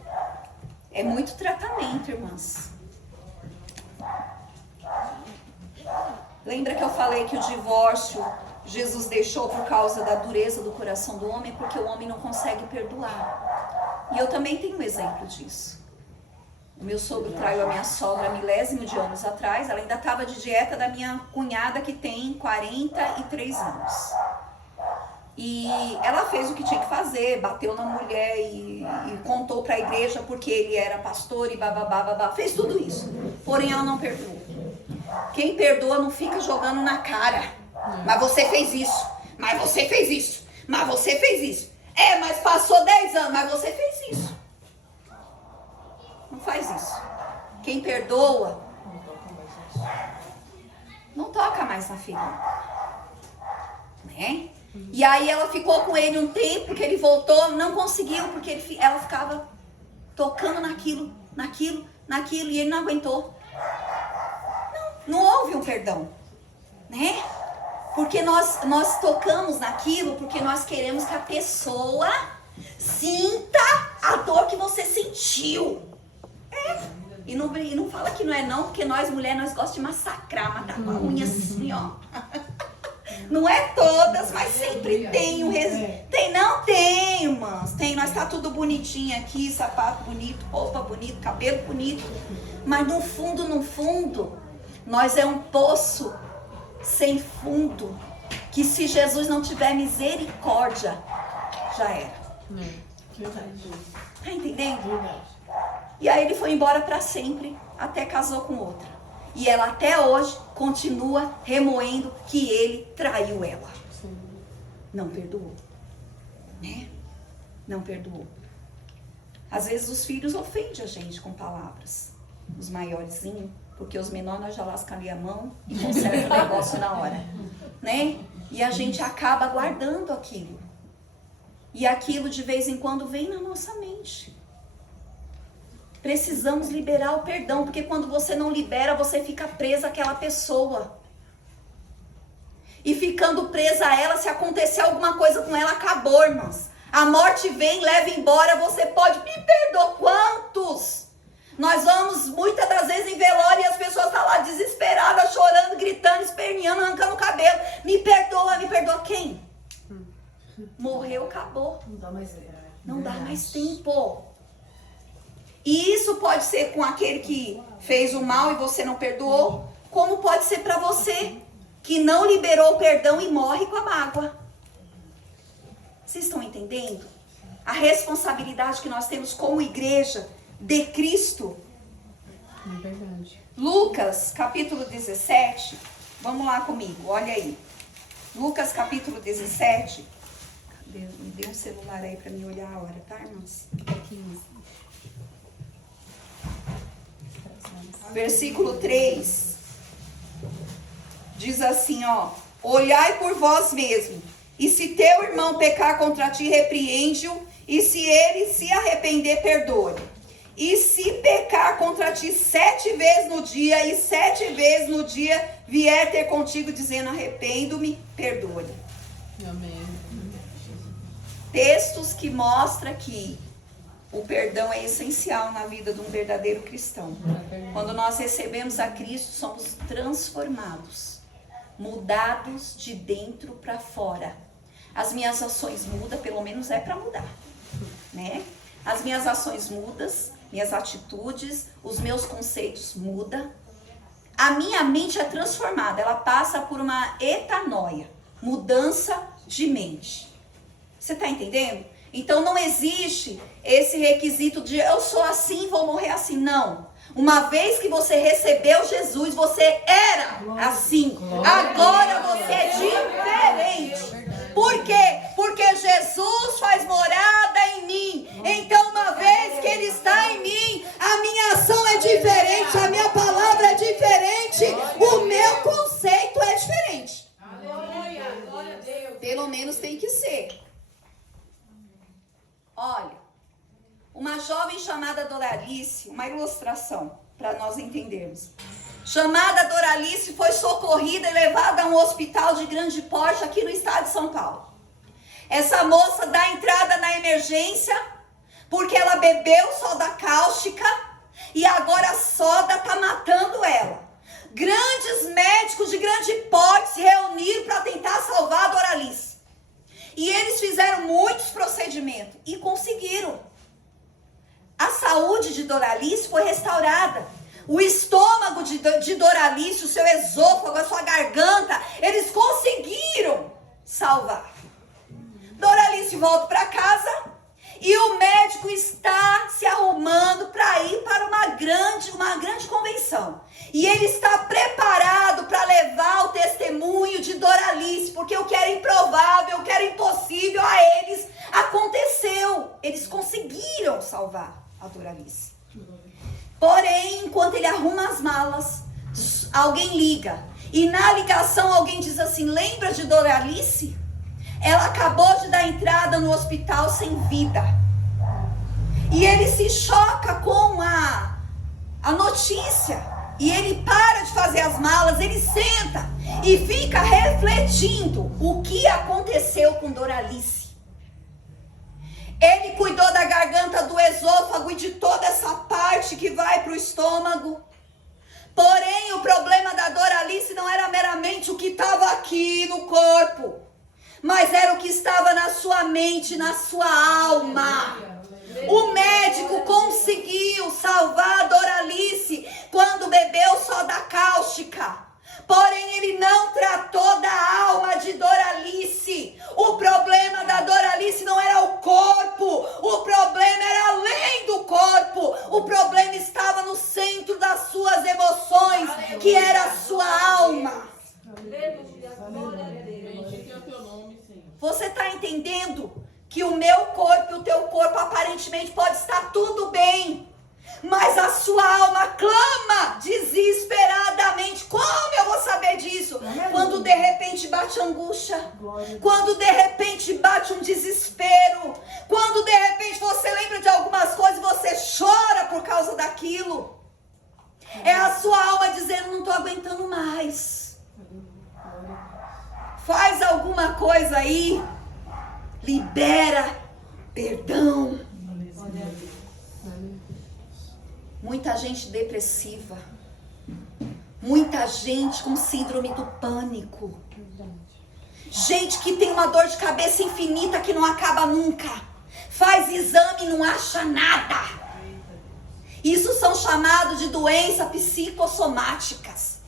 é muito tratamento, irmãs. Lembra que eu falei que o divórcio Jesus deixou por causa da dureza do coração do homem, porque o homem não consegue perdoar. E eu também tenho um exemplo disso. O meu sogro traiu a minha sogra há milésimo de anos atrás. Ela ainda estava de dieta da minha cunhada, que tem 43 anos. E ela fez o que tinha que fazer, bateu na mulher e contou para a igreja porque ele era pastor e bababá, fez tudo isso. Porém, ela não perdoou. Quem perdoa não fica jogando na cara. Mas você fez isso, mas você fez isso, mas você fez isso. É, mas passou 10 anos, mas você fez isso. Não faz isso. Quem perdoa não toca mais na ferida, né? E aí ela ficou com ele um tempo, que ele voltou, não conseguiu, porque ela ficava tocando naquilo, e ele não aguentou. Não houve um perdão, né? Porque nós tocamos naquilo, porque nós queremos que a pessoa sinta a dor que você sentiu. E não fala que não é não, porque nós mulheres, nós gostamos de massacrar, matar com a unha assim, ó. Não é todas, mas sempre tem tem, irmãs. Tem, nós tá tudo bonitinho aqui, sapato bonito, roupa bonito, cabelo bonito. Mas no fundo, nós é um poço sem fundo, que se Jesus não tiver misericórdia, já era. Tá entendendo? E aí ele foi embora para sempre, até casou com outra. E ela até hoje continua remoendo que ele traiu ela. Não perdoou, né? Não perdoou. Às vezes os filhos ofendem a gente com palavras. Os maiorzinhos, porque os menores nós já lascam ali a mão e consertam o negócio na hora, né? E a gente acaba guardando aquilo. E aquilo de vez em quando vem na nossa mente. Precisamos liberar o perdão, porque quando você não libera, você fica presa àquela pessoa. E ficando presa a ela, se acontecer alguma coisa com ela, acabou, irmãos. A morte vem, leva embora, você pode me perdoar. Quantos Nós vamos muitas das vezes em velório e as pessoas estão lá desesperadas, chorando, gritando, esperneando, arrancando o cabelo. Me perdoa, me perdoa. Quem? Morreu, acabou. Não dá mais tempo. Não dá mais tempo. E isso pode ser com aquele que fez o mal e você não perdoou, como pode ser para você que não liberou o perdão e morre com a mágoa. Vocês estão entendendo? A responsabilidade que nós temos como igreja de Cristo. É verdade. Lucas, capítulo 17. Vamos lá comigo, olha aí. Lucas, capítulo 17. Me dê um celular aí para mim olhar a hora, tá, irmãos? Versículo 3. Diz assim, ó. Olhai por vós mesmos, e se teu irmão pecar contra ti, repreende-o, e se ele se arrepender, perdoe. E se pecar contra ti 7 vezes no dia, e 7 vezes no dia vier ter contigo, dizendo, arrependo-me, perdoe. Amém. Textos que mostram que o perdão é essencial na vida de um verdadeiro cristão. Quando nós recebemos a Cristo, somos transformados, mudados de dentro para fora. As minhas ações mudam, pelo menos é para mudar, né? As minhas ações mudam, minhas atitudes, os meus conceitos mudam. A minha mente é transformada, ela passa por uma etanoia, mudança de mente. Você está entendendo? Então não existe esse requisito de eu sou assim, vou morrer assim. Não. Uma vez que você recebeu Jesus, você era assim. Agora você é diferente. Por quê? Porque Jesus faz morada em mim. Então uma vez que Ele está em mim, a minha ação é diferente, a minha palavra é diferente, o meu conceito é diferente. Pelo menos tem que ser. Olha, uma jovem chamada Doralice, uma ilustração para nós entendermos. Chamada Doralice foi socorrida e levada a um hospital de grande porte aqui no estado de São Paulo. Essa moça dá entrada na emergência porque ela bebeu soda cáustica e agora a soda está matando ela. Grandes médicos de grande porte se reuniram para tentar salvar a Doralice. E eles fizeram muitos procedimentos e conseguiram. A saúde de Doralice foi restaurada. O estômago de Doralice, o seu esôfago, a sua garganta, eles conseguiram salvar. Doralice volta para casa e o médico está se arrumando para ir para uma grande convenção. E ele está preparado para levar o testemunho de Doralice, porque o que era improvável, o que era impossível a eles, aconteceu. Eles conseguiram salvar a Doralice. Porém, enquanto ele arruma as malas, alguém liga. E na ligação alguém diz assim, lembra de Doralice? Ela acabou de dar entrada no hospital sem vida. E ele se choca com a notícia. E ele para de fazer as malas, ele senta e fica refletindo o que aconteceu com Doralice. Ele cuidou da garganta, do esôfago e de toda essa parte que vai para o estômago. Porém, o problema da Doralice não era meramente o que estava aqui no corpo, mas era o que estava na sua mente, na sua alma. O médico conseguiu salvar a Doralice quando bebeu soda cáustica. Porém, ele não tratou da alma de Doralice. O problema da Doralice não era o corpo. O problema era além do corpo. O problema estava no centro das suas emoções, que era a sua alma. Você está entendendo que o meu corpo e o teu corpo aparentemente pode estar tudo bem, mas a sua alma clama desesperadamente. Como eu vou saber disso? Quando de repente bate angústia, quando de repente bate um desespero, quando de repente você lembra de algumas coisas e você chora por causa daquilo. É a sua alma dizendo, não estou aguentando mais. Faz alguma coisa aí. Libera perdão. muita gente depressiva, muita gente com síndrome do pânico, gente que tem uma dor de cabeça infinita que não acaba nunca, faz exame e não acha nada. Isso são chamados de doenças psicossomáticas,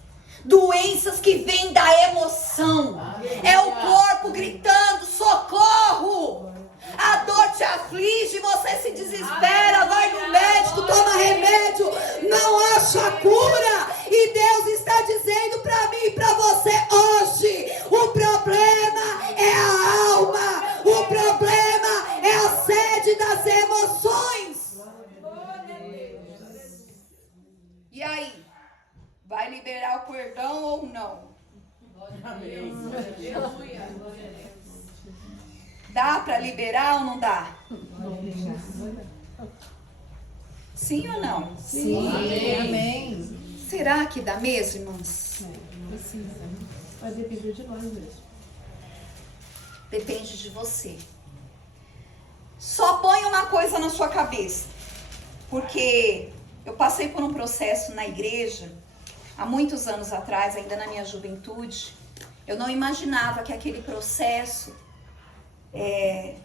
doenças que vêm da emoção. É o corpo gritando: socorro! A dor te aflige, você se desespera, vai no médico, toma remédio, não acha cura. E Deus está dizendo para mim e para você hoje: o problema é a alma, o problema é a sede das emoções. E aí? Vai liberar o perdão ou não? Dá para liberar ou não dá? Sim ou não? Sim. Amém. Será que dá mesmo, irmãs? Precisa. Vai depender de nós mesmo. Depende de você. Só põe uma coisa na sua cabeça. Porque eu passei por um processo na igreja há muitos anos atrás, ainda na minha juventude. Eu não imaginava que aquele processo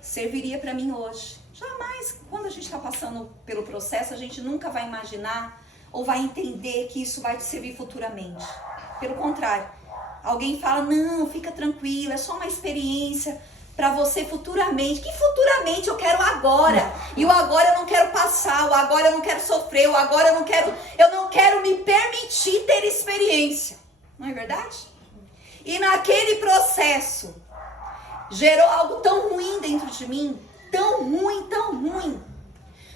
serviria para mim hoje. Jamais, quando a gente está passando pelo processo, a gente nunca vai imaginar ou vai entender que isso vai te servir futuramente. Pelo contrário, alguém fala: não, fica tranquila, é só uma experiência para você futuramente. Que futuramente? Eu quero agora. E o agora eu não quero passar, o agora eu não quero sofrer, o agora eu não quero me permitir ter experiência. Não é verdade? E naquele processo gerou algo tão ruim dentro de mim, tão ruim,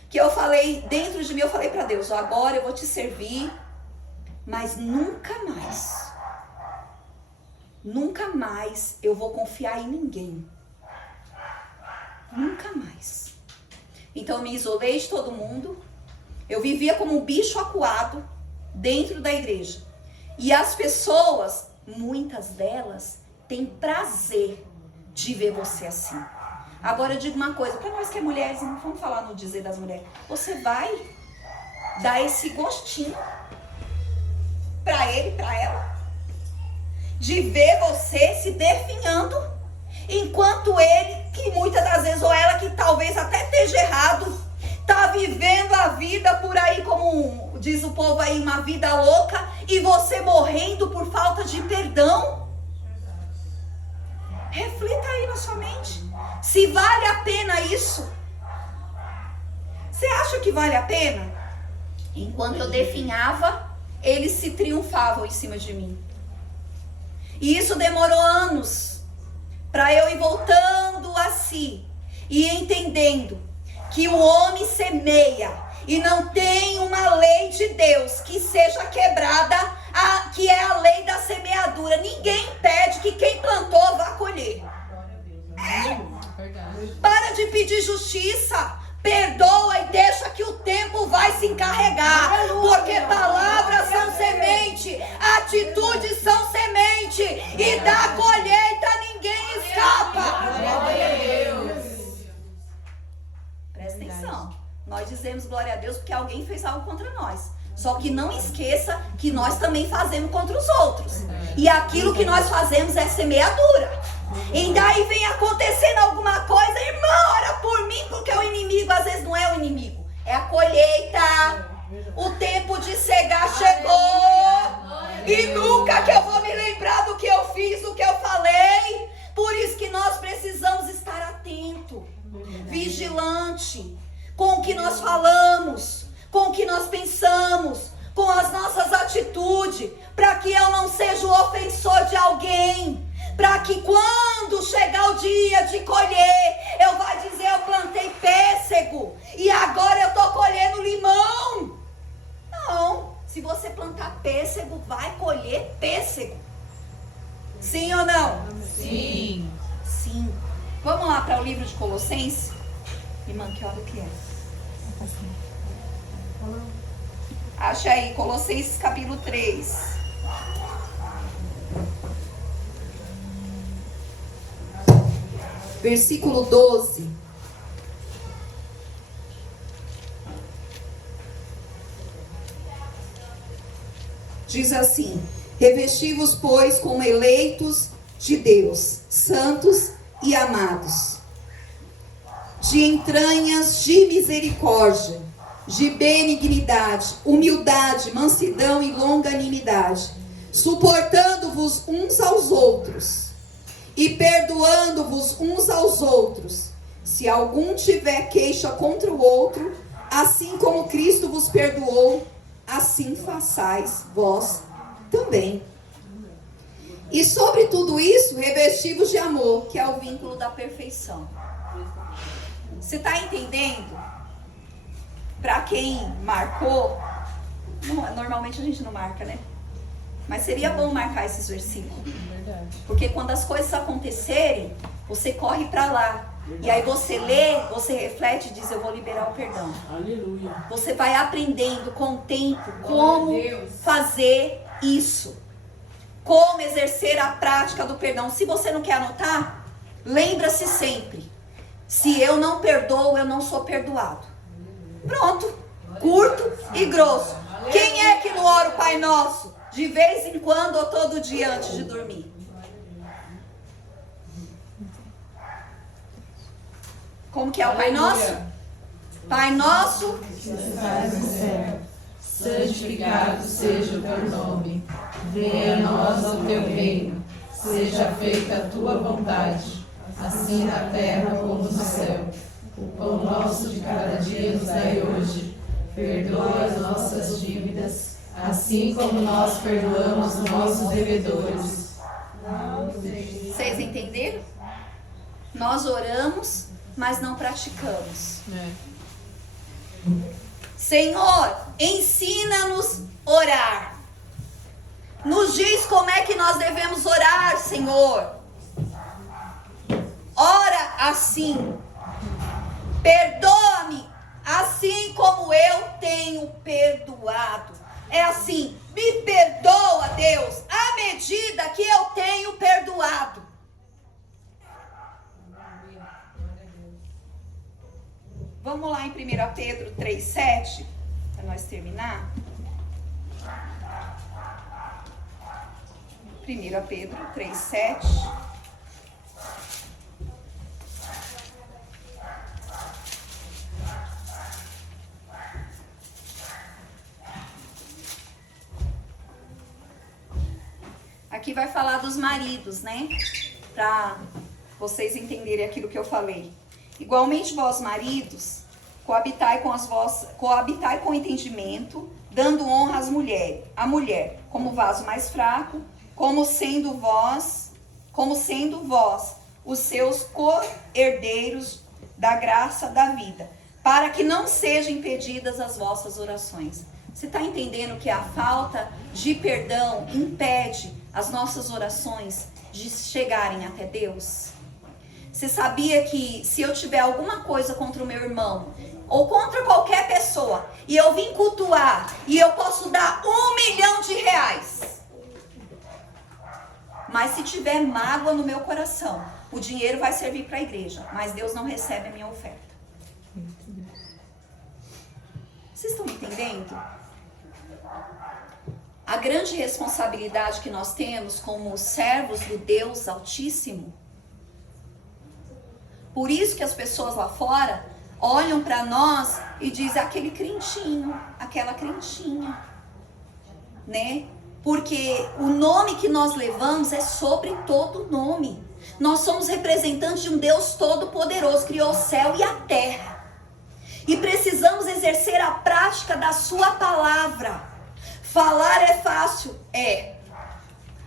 que eu falei, dentro de mim eu falei para Deus: agora eu vou te servir, mas nunca mais eu vou confiar em ninguém. Nunca mais. Então eu me isolei de todo mundo. Eu vivia como um bicho acuado dentro da igreja. E as pessoas, muitas delas, têm prazer de ver você assim. Agora eu digo uma coisa, para nós que é mulheres, não vamos falar no dizer das mulheres, você vai dar esse gostinho para ele, para ela, de ver você se definhando, enquanto ele, que muitas das vezes, ou ela que talvez até esteja errado, tá vivendo a vida por aí, como diz o povo aí, uma vida louca, e você morrendo por falta de perdão. Reflita aí na sua mente, se vale a pena isso. Você acha que vale a pena? Enquanto eu definhava, eles se triunfavam em cima de mim. E isso demorou anos para eu ir voltando a si e entendendo que o homem semeia e não tem uma lei de Deus que seja quebrada, que é a lei da semeadura. Ninguém impede que quem plantou vá colher. Para de pedir justiça, perdoa e deixa que o tempo vai se encarregar, porque palavras são semente, atitudes são semente, e da colheita ninguém escapa. Presta atenção, nós dizemos glória a Deus porque alguém fez algo contra nós. Só que não esqueça que nós também fazemos contra os outros. E aquilo que nós fazemos é semeadura. E daí vem acontecendo alguma coisa, irmão, ora por mim, porque o inimigo às vezes não é o inimigo, é a colheita. O tempo de cegar chegou. E nunca que eu vou me lembrar do que eu fiz, do que eu falei. Por isso que nós precisamos estar atento, vigilante com o que nós falamos, com o que nós pensamos, com as nossas atitudes, para que eu não seja o ofensor de alguém, para que quando chegar o dia de colher, eu vá dizer: eu plantei pêssego e agora eu estou colhendo limão. Não, se você plantar pêssego, vai colher pêssego. Sim ou não? Sim. Sim. Vamos lá para o livro de Colossenses. Irmã, que hora que é? Acha aí, Colossenses capítulo 3. Versículo 12. diz assim: revesti-vos, pois, como eleitos de Deus, santos e amados, de entranhas de misericórdia, de benignidade, humildade, mansidão e longanimidade, suportando-vos uns aos outros e perdoando-vos uns aos outros, se algum tiver queixa contra o outro, assim como Cristo vos perdoou, assim façais vós também. E sobre tudo isso, revesti-vos de amor, que é o vínculo da perfeição. Você está entendendo? Para quem marcou, normalmente a gente não marca, né? Mas seria bom marcar esses versículos. Verdade. Porque quando as coisas acontecerem, você corre para lá. E aí você lê, você reflete e diz: eu vou liberar o perdão. Aleluia. Você vai aprendendo com o tempo como fazer isso. Como exercer a prática do perdão. Se você não quer anotar, lembra-se sempre: se eu não perdoo, eu não sou perdoado. Pronto. Curto e grosso. Quem é que não ora o Pai Nosso? De vez em quando ou todo dia antes de dormir? Como que é o Pai Nosso? Pai Nosso, Santificado seja o teu nome. Venha a nós o teu reino. Seja feita a tua vontade, assim na terra como no céu. O pão nosso de cada dia nos dai hoje. Perdoa as nossas dívidas, assim como nós perdoamos os nossos devedores. vocês entenderam? Nós oramos, mas não praticamos. Senhor, ensina-nos a orar. Nos diz como é que nós devemos orar, Senhor. Ora assim: perdoa-me, assim como eu tenho perdoado. É assim: me perdoa, Deus, à medida que eu tenho perdoado. Vamos lá em 1 Pedro 3,7, para nós terminar. 1 Pedro 3,7. Aqui vai falar dos maridos, né? Para vocês entenderem aquilo que eu falei. Igualmente vós, maridos, coabitai com entendimento, dando honra à mulher, como vaso mais fraco, como sendo vós os seus co-herdeiros da graça da vida, para que não sejam impedidas as vossas orações. Você está entendendo que a falta de perdão impede as nossas orações de chegarem até Deus? Você sabia que se eu tiver alguma coisa contra o meu irmão, ou contra qualquer pessoa, e eu vim cultuar, e eu posso dar R$1 milhão, mas se tiver mágoa no meu coração, o dinheiro vai servir para a igreja, mas Deus não recebe a minha oferta. Vocês estão me entendendo? A grande responsabilidade que nós temos como servos do Deus Altíssimo. Por isso que as pessoas lá fora olham para nós e dizem: aquele crentinho, aquela crentinha, né? Porque o nome que nós levamos é sobre todo nome. Nós somos representantes de um Deus todo-poderoso, criou o céu e a terra. E precisamos exercer a prática da sua palavra. Falar é fácil? É.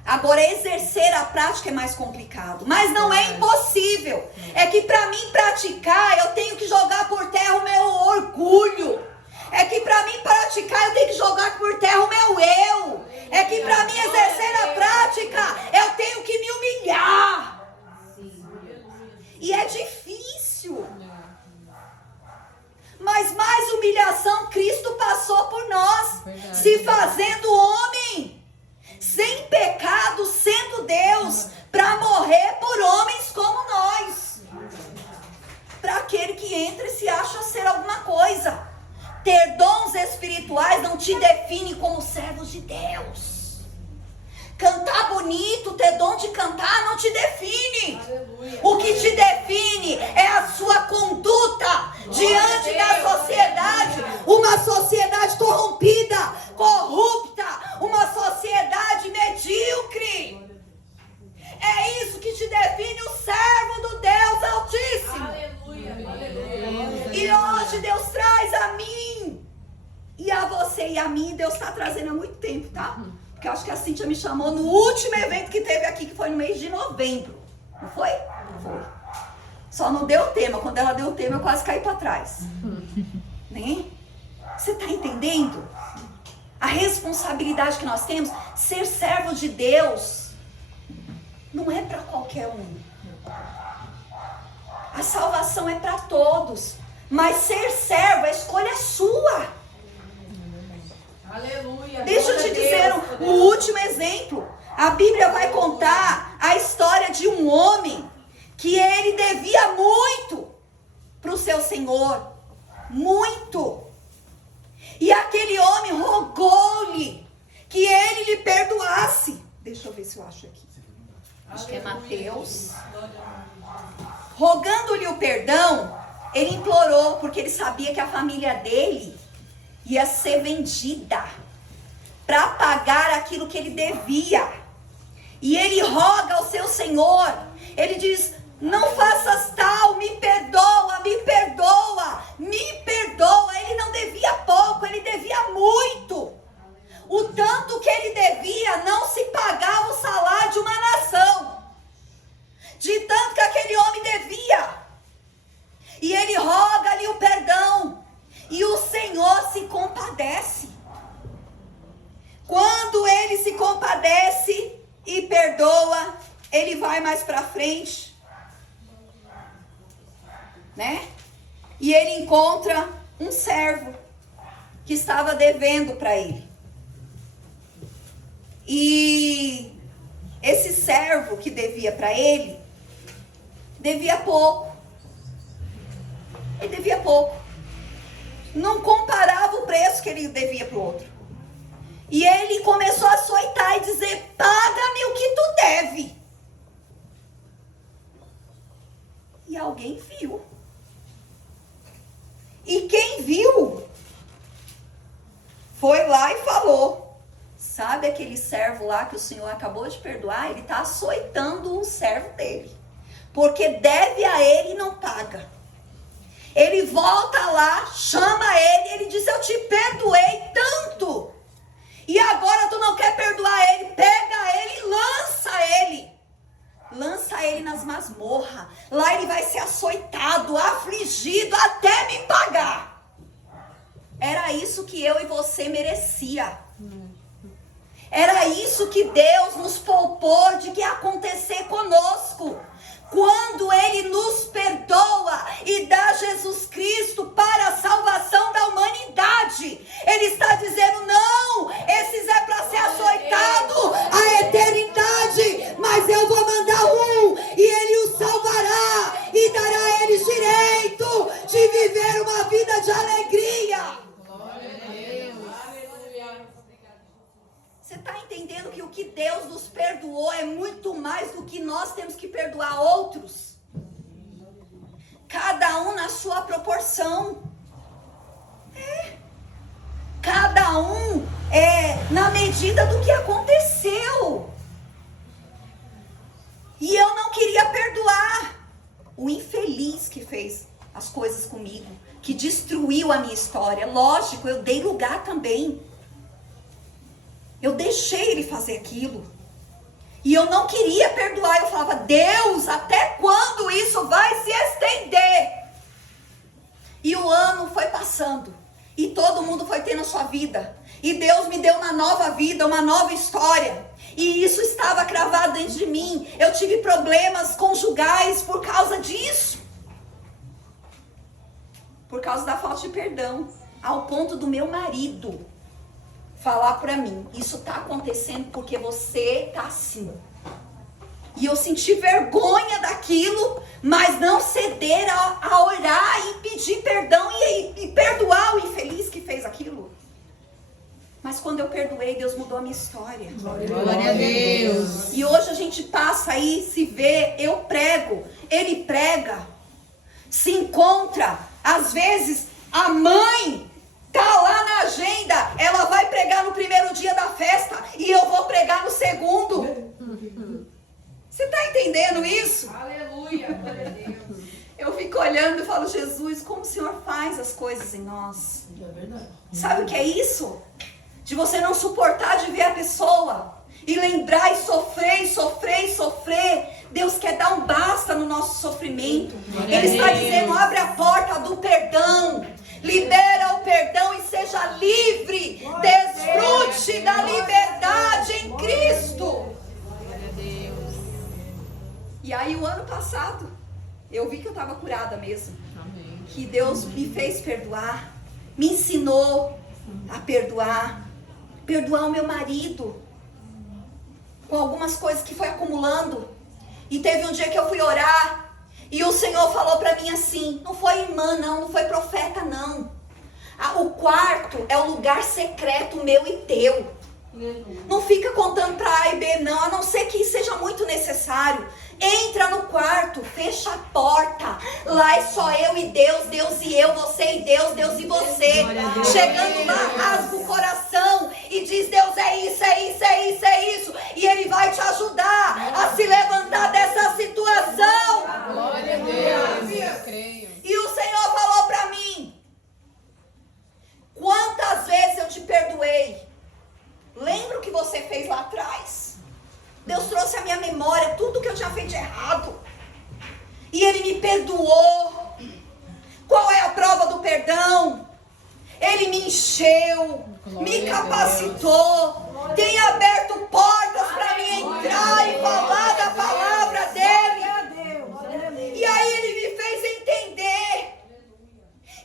Agora, exercer a prática é mais complicado. Mas não é impossível. É que para mim praticar, eu tenho que jogar por terra o meu orgulho. É que para mim praticar, eu tenho que jogar por terra o meu eu. É que para mim exercer a prática, eu tenho que me humilhar. E é difícil. Mas mais humilhação Cristo passou por nós. Se fazendo homem, sem pecado, sendo Deus, para morrer por homens como nós. Para aquele que entra e se acha ser alguma coisa. Ter dons espirituais não te define como servos de Deus. Cantar bonito, ter dom de cantar não te define. Aleluia. O que te define é a sua conduta diante da sociedade. Uma sociedade corrompida, corrupta, uma sociedade medíocre. É isso que te define o servo do Deus Altíssimo. Aleluia. Aleluia. E hoje Deus traz a mim e a você e a mim. Deus está trazendo há muito tempo, tá? Porque eu acho que a Cíntia me chamou no último evento que teve aqui, que foi no mês de novembro. Não foi? Foi. Só não deu tema. Quando ela deu o tema, eu quase caí para trás. Né? Você está entendendo? A responsabilidade que nós temos, ser servo de Deus, não é para qualquer um. A salvação é para todos. Mas ser servo é escolha sua. Aleluia. Deixa eu te dizer o último exemplo. A Bíblia vai contar a história de um homem que ele devia muito para o seu Senhor. Muito. E aquele homem rogou-lhe que ele lhe perdoasse. Deixa eu ver se eu acho aqui. Acho que é Mateus. Rogando-lhe o perdão, ele implorou, porque ele sabia que a família dele ia ser vendida para pagar aquilo que ele devia. E ele roga ao seu Senhor. Ele diz: não faças tal, me perdoa, me perdoa, me perdoa. Ele não devia pouco, ele devia muito. O tanto que ele devia não se pagava o salário de uma nação. De tanto que aquele homem devia. E ele roga-lhe o perdão. E o Senhor se compadece. Quando ele se compadece e perdoa, ele vai mais para frente, né? E ele encontra um servo que estava devendo para ele. E esse servo que devia para ele, devia pouco. Ele devia pouco. Não comparava o preço que ele devia para o outro. E ele começou a açoitar e dizer: paga-me o que tu deve. E alguém viu. E quem viu foi lá e falou: sabe aquele servo lá que o Senhor acabou de perdoar? Ele está açoitando o servo dele, porque deve a ele e não paga. Ele volta lá, chama ele, ele diz: eu te perdoei tanto, e agora tu não quer perdoar ele? Pega ele e lança ele nas masmorras. Lá ele vai ser açoitado, afligido, até me pagar. Era isso que eu e você merecia. Era isso que Deus nos poupou de que acontecer conosco. Quando Ele nos perdoa e dá Jesus Cristo para a salvação da humanidade, Ele está dizendo: não, esses é para ser açoitado a eternidade, mas eu vou mandar um e Ele os salvará e dará a eles direito de viver uma vida de alegria. Você está entendendo que o que Deus nos perdoou é muito mais do que nós temos que perdoar outros? Cada um na sua proporção. Cada um na medida do que aconteceu. E eu não queria perdoar o infeliz que fez as coisas comigo, que destruiu a minha história. Lógico, eu dei lugar também. Eu deixei ele fazer aquilo. E eu não queria perdoar. Eu falava: Deus, até quando isso vai se estender? E o ano foi passando. E todo mundo foi tendo a sua vida. E Deus me deu uma nova vida, uma nova história. E isso estava cravado dentro de mim. Eu tive problemas conjugais por causa disso. Por causa da falta de perdão. Ao ponto do meu marido falar pra mim: isso tá acontecendo porque você tá assim. E eu senti vergonha daquilo, mas não ceder a orar e pedir perdão e perdoar o infeliz que fez aquilo. Mas quando eu perdoei, Deus mudou a minha história. Glória a Deus. E hoje a gente passa aí, se vê, eu prego, ele prega, se encontra. Às vezes a mãe tá lá na agenda, ela vai pregar no primeiro dia da festa e eu vou pregar no segundo. Você tá entendendo isso? Aleluia, glória a Deus. Eu fico olhando e falo, Jesus, como o Senhor faz as coisas em nós. É verdade. Sabe o que é isso? De você não suportar de ver a pessoa e lembrar e sofrer, e sofrer, e sofrer. Deus quer dar um basta no nosso sofrimento. Ele está dizendo, abre a porta do perdão. Libera o perdão e seja livre. Desfrute da liberdade em Cristo. E aí o ano passado, eu vi que eu estava curada mesmo. Amém. Que Deus me fez perdoar. Me ensinou a perdoar. Perdoar o meu marido. Com algumas coisas que foi acumulando. E teve um dia que eu fui orar. E o Senhor falou para mim assim. Não foi irmã não, não foi profeta não. O quarto é o lugar secreto meu e teu. Não fica contando para A e B não. A não ser que seja muito necessário. Entra no quarto, fecha a porta. Lá é só eu e Deus, Deus e eu, você e Deus, Deus e você. Chegando lá, rasga o coração e diz, Deus, é isso, é isso, é isso, é isso. E Ele vai te ajudar a se levantar dessa situação. Glória a Deus. Eu creio. E o Senhor falou para mim, quantas vezes eu te perdoei? Lembra o que você fez lá atrás? Deus trouxe à minha memória tudo que eu tinha feito de errado. E Ele me perdoou. Qual é a prova do perdão? Ele me encheu, me capacitou, tem aberto portas para mim entrar e falar da palavra dEle. E aí Ele me fez entender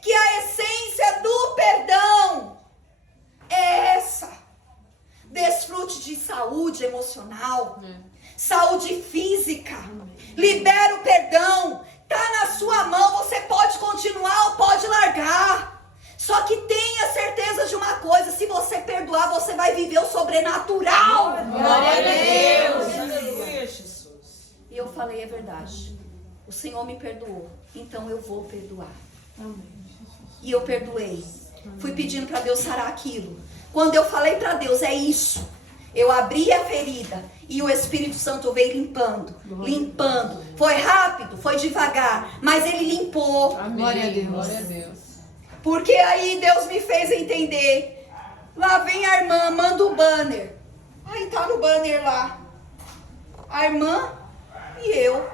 que a essência do perdão é essa. Desfrute de saúde emocional, saúde física, libera o perdão, tá na sua mão, você pode continuar ou pode largar. Só que tenha certeza de uma coisa, se você perdoar, você vai viver o sobrenatural. Glória a Deus. E eu falei, é verdade, o Senhor me perdoou, então eu vou perdoar. E eu perdoei, fui pedindo para Deus sarar aquilo. Quando eu falei para Deus, é isso. Eu abri a ferida e o Espírito Santo veio limpando, limpando. Foi rápido, foi devagar, mas Ele limpou. Amém. Glória a Deus. Glória a Deus. Porque aí Deus me fez entender. Lá vem a irmã, manda o banner. Aí tá no banner lá. A irmã e eu.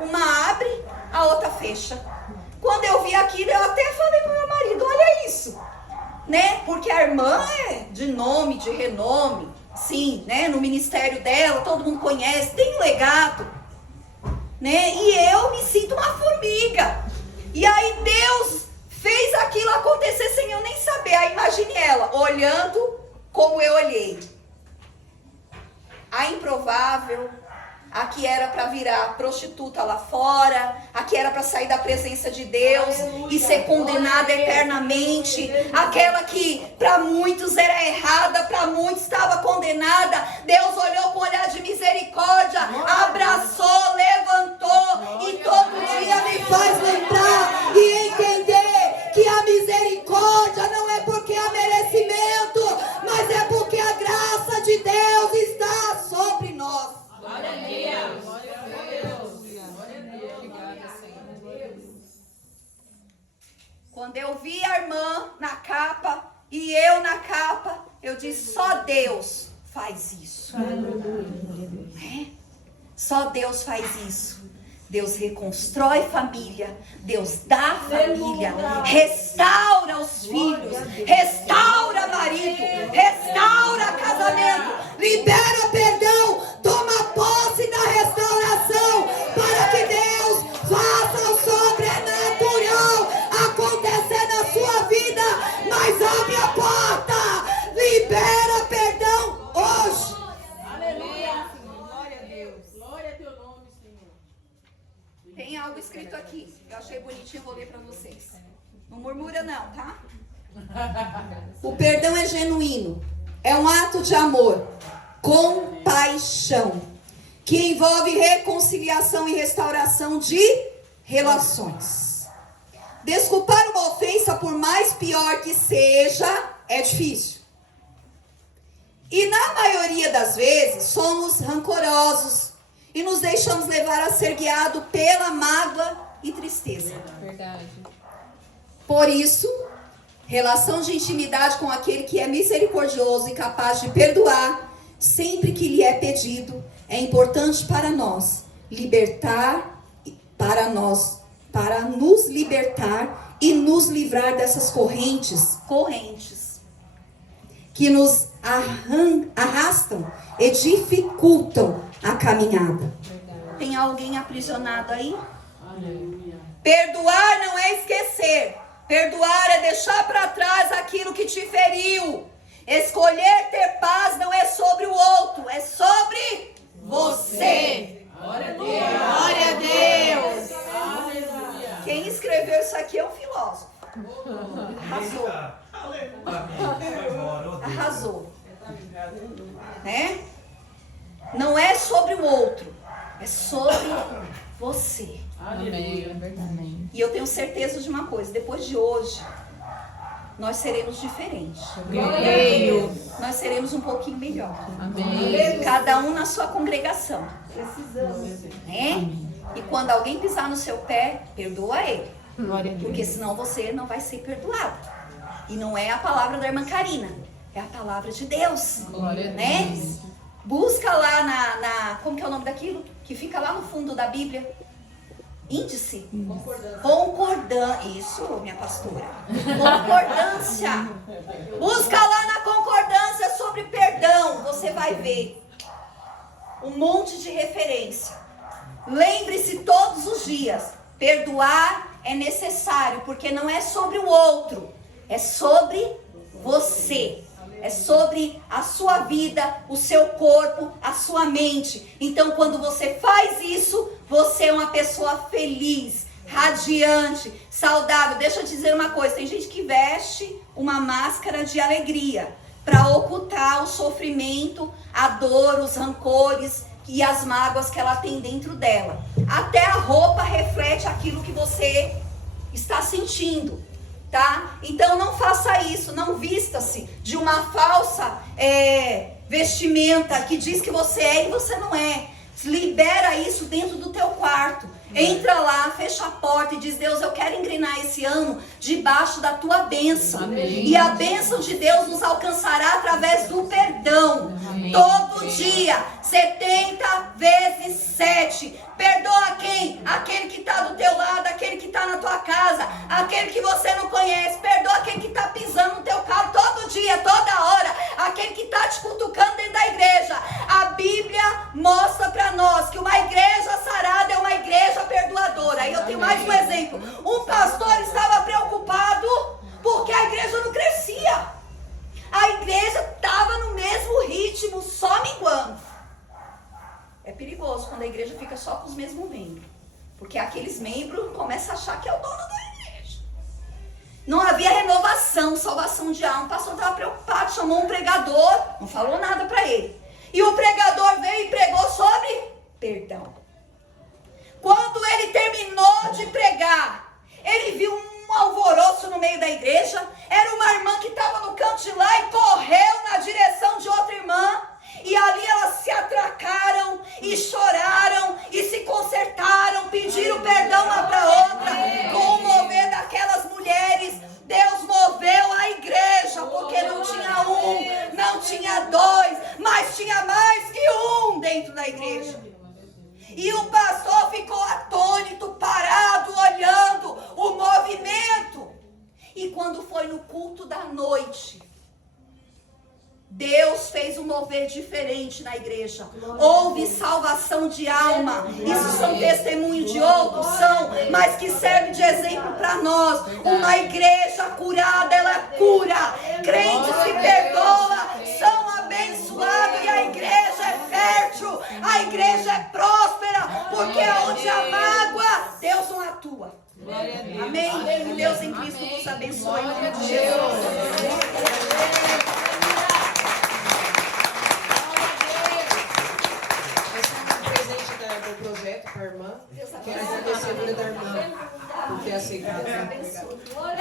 Uma abre, a outra fecha. Quando eu vi aquilo, eu até falei pro meu marido, olha isso. Né? Porque a irmã é de nome, de renome, sim, né? No ministério dela, todo mundo conhece, tem um legado, né? E eu me sinto uma formiga. E aí Deus fez aquilo acontecer sem eu nem saber. Aí imagine ela olhando como eu olhei. A improvável, a que era para virar prostituta lá fora, a que era para sair da presença de Deus e ser condenada eternamente, aquela que para muitos era errada, para muitos estava condenada. Deus olhou com um olhar de misericórdia, abraçou, levantou e todo dia me faz lembrar e entender que a misericórdia não é porque há merecimento, mas é porque a graça de Deus está sobre nós. Glória a Deus. Glória a Deus. Glória a Deus. Obrigada, Senhor. Quando eu vi a irmã na capa e eu na capa, eu disse, só Deus faz isso. É? Só Deus faz isso. Deus reconstrói família, Deus dá família, restaura os filhos, restaura marido, restaura casamento, libera perdão, toma posse da restauração, para que Deus faça o sobrenatural acontecer na sua vida. Mas abre a porta, libera perdão hoje. Tem algo escrito aqui, eu achei bonitinho, vou ler para vocês. Não murmura não, tá? O perdão é genuíno. É um ato de amor, compaixão, que envolve reconciliação e restauração de relações. Desculpar uma ofensa, por mais pior que seja, é difícil. E na maioria das vezes, somos rancorosos e nos deixamos levar a ser guiados pela mágoa e tristeza. Verdade. Por isso, relação de intimidade com aquele que é misericordioso e capaz de perdoar, sempre que lhe é pedido, é importante para nós para nos libertar e nos livrar dessas correntes que nos arrastam e dificultam a caminhada. Verdade. Tem alguém aprisionado aí? Aleluia. Perdoar não é esquecer. Perdoar é deixar para trás aquilo que te feriu. Escolher ter paz não é sobre o outro, é sobre você. Glória a Deus. Glória a Deus. Aleluia. Quem escreveu isso aqui é um filósofo. Arrasou. Arrasou. Né? Não é sobre o outro, é sobre você. Amém. É verdade. E eu tenho certeza de uma coisa, depois de hoje, nós seremos diferentes. Creio. Nós seremos um pouquinho melhor. Amém. Cada um na sua congregação. Né? E quando alguém pisar no seu pé, perdoa ele. Glória a Deus. Porque senão você não vai ser perdoado. E não é a palavra da irmã Karina, é a palavra de Deus. Glória a Né? Deus. Busca lá como que é o nome daquilo? Que fica lá no fundo da Bíblia. Índice? Concordância. Isso, minha pastora. Concordância. Busca lá na concordância sobre perdão. Você vai ver um monte de referência. Lembre-se todos os dias. Perdoar é necessário, porque não é sobre o outro. É sobre você. É sobre a sua vida, o seu corpo, a sua mente. Então, quando você faz isso, você é uma pessoa feliz, radiante, saudável. Deixa eu te dizer uma coisa. Tem gente que veste uma máscara de alegria para ocultar o sofrimento, a dor, os rancores e as mágoas que ela tem dentro dela. Até a roupa reflete aquilo que você está sentindo. Tá? Então não faça isso, não vista-se de uma falsa vestimenta que diz que você é e você não é. Libera isso dentro do teu quarto. Entra lá, fecha a porta e diz: Deus, eu quero engrenar esse ano debaixo da tua bênção. Amém. E a bênção de Deus nos alcançará através do perdão. Amém. Todo dia, 70 vezes 7. Perdoa quem? Aquele que está do teu lado, aquele que está na tua casa, aquele que você não conhece. Perdoa aquele que está pisando no teu carro todo dia, toda hora, aquele que está te cutucando dentro da igreja. A Bíblia mostra para nós que uma igreja sarada é uma igreja perdoadora. Aí eu tenho mais um exemplo. Um pastor estava preocupado porque a igreja não crescia. A igreja estava no mesmo ritmo, só minguando. É perigoso quando a igreja fica só com os mesmos membros. Porque aqueles membros começam a achar que é o dono da igreja. Não havia renovação, salvação de alma. O pastor estava preocupado, chamou um pregador, não falou nada para ele. E o pregador veio e pregou sobre perdão. Quando ele terminou de pregar, ele viu um alvoroço no meio da igreja. Era uma irmã que estava no canto de lá e correu na direção de outra irmã. E ali elas se atracaram e choraram e se consertaram, pediram perdão uma para outra. Com o mover daquelas mulheres, Deus moveu a igreja, porque não tinha um, não tinha dois, mas tinha mais que um dentro da igreja. E o pastor ficou atônito, parado, olhando o movimento. E quando foi no culto da noite, Deus fez um mover diferente na igreja. Houve salvação de alma. Isso são testemunhos de outros, são, mas que serve de exemplo para nós. Uma igreja curada, ela cura. Crentes que perdoam são abençoados. E a igreja é fértil, a igreja é próspera, porque onde há mágoa, Deus não atua. Glória a Deus. Amém? Que Deus em Cristo nos abençoe em nome de Jesus. Esse é um presente do projeto para a irmã. Quero agradecer a vida da irmã por ter aceitado. Deus abençoe.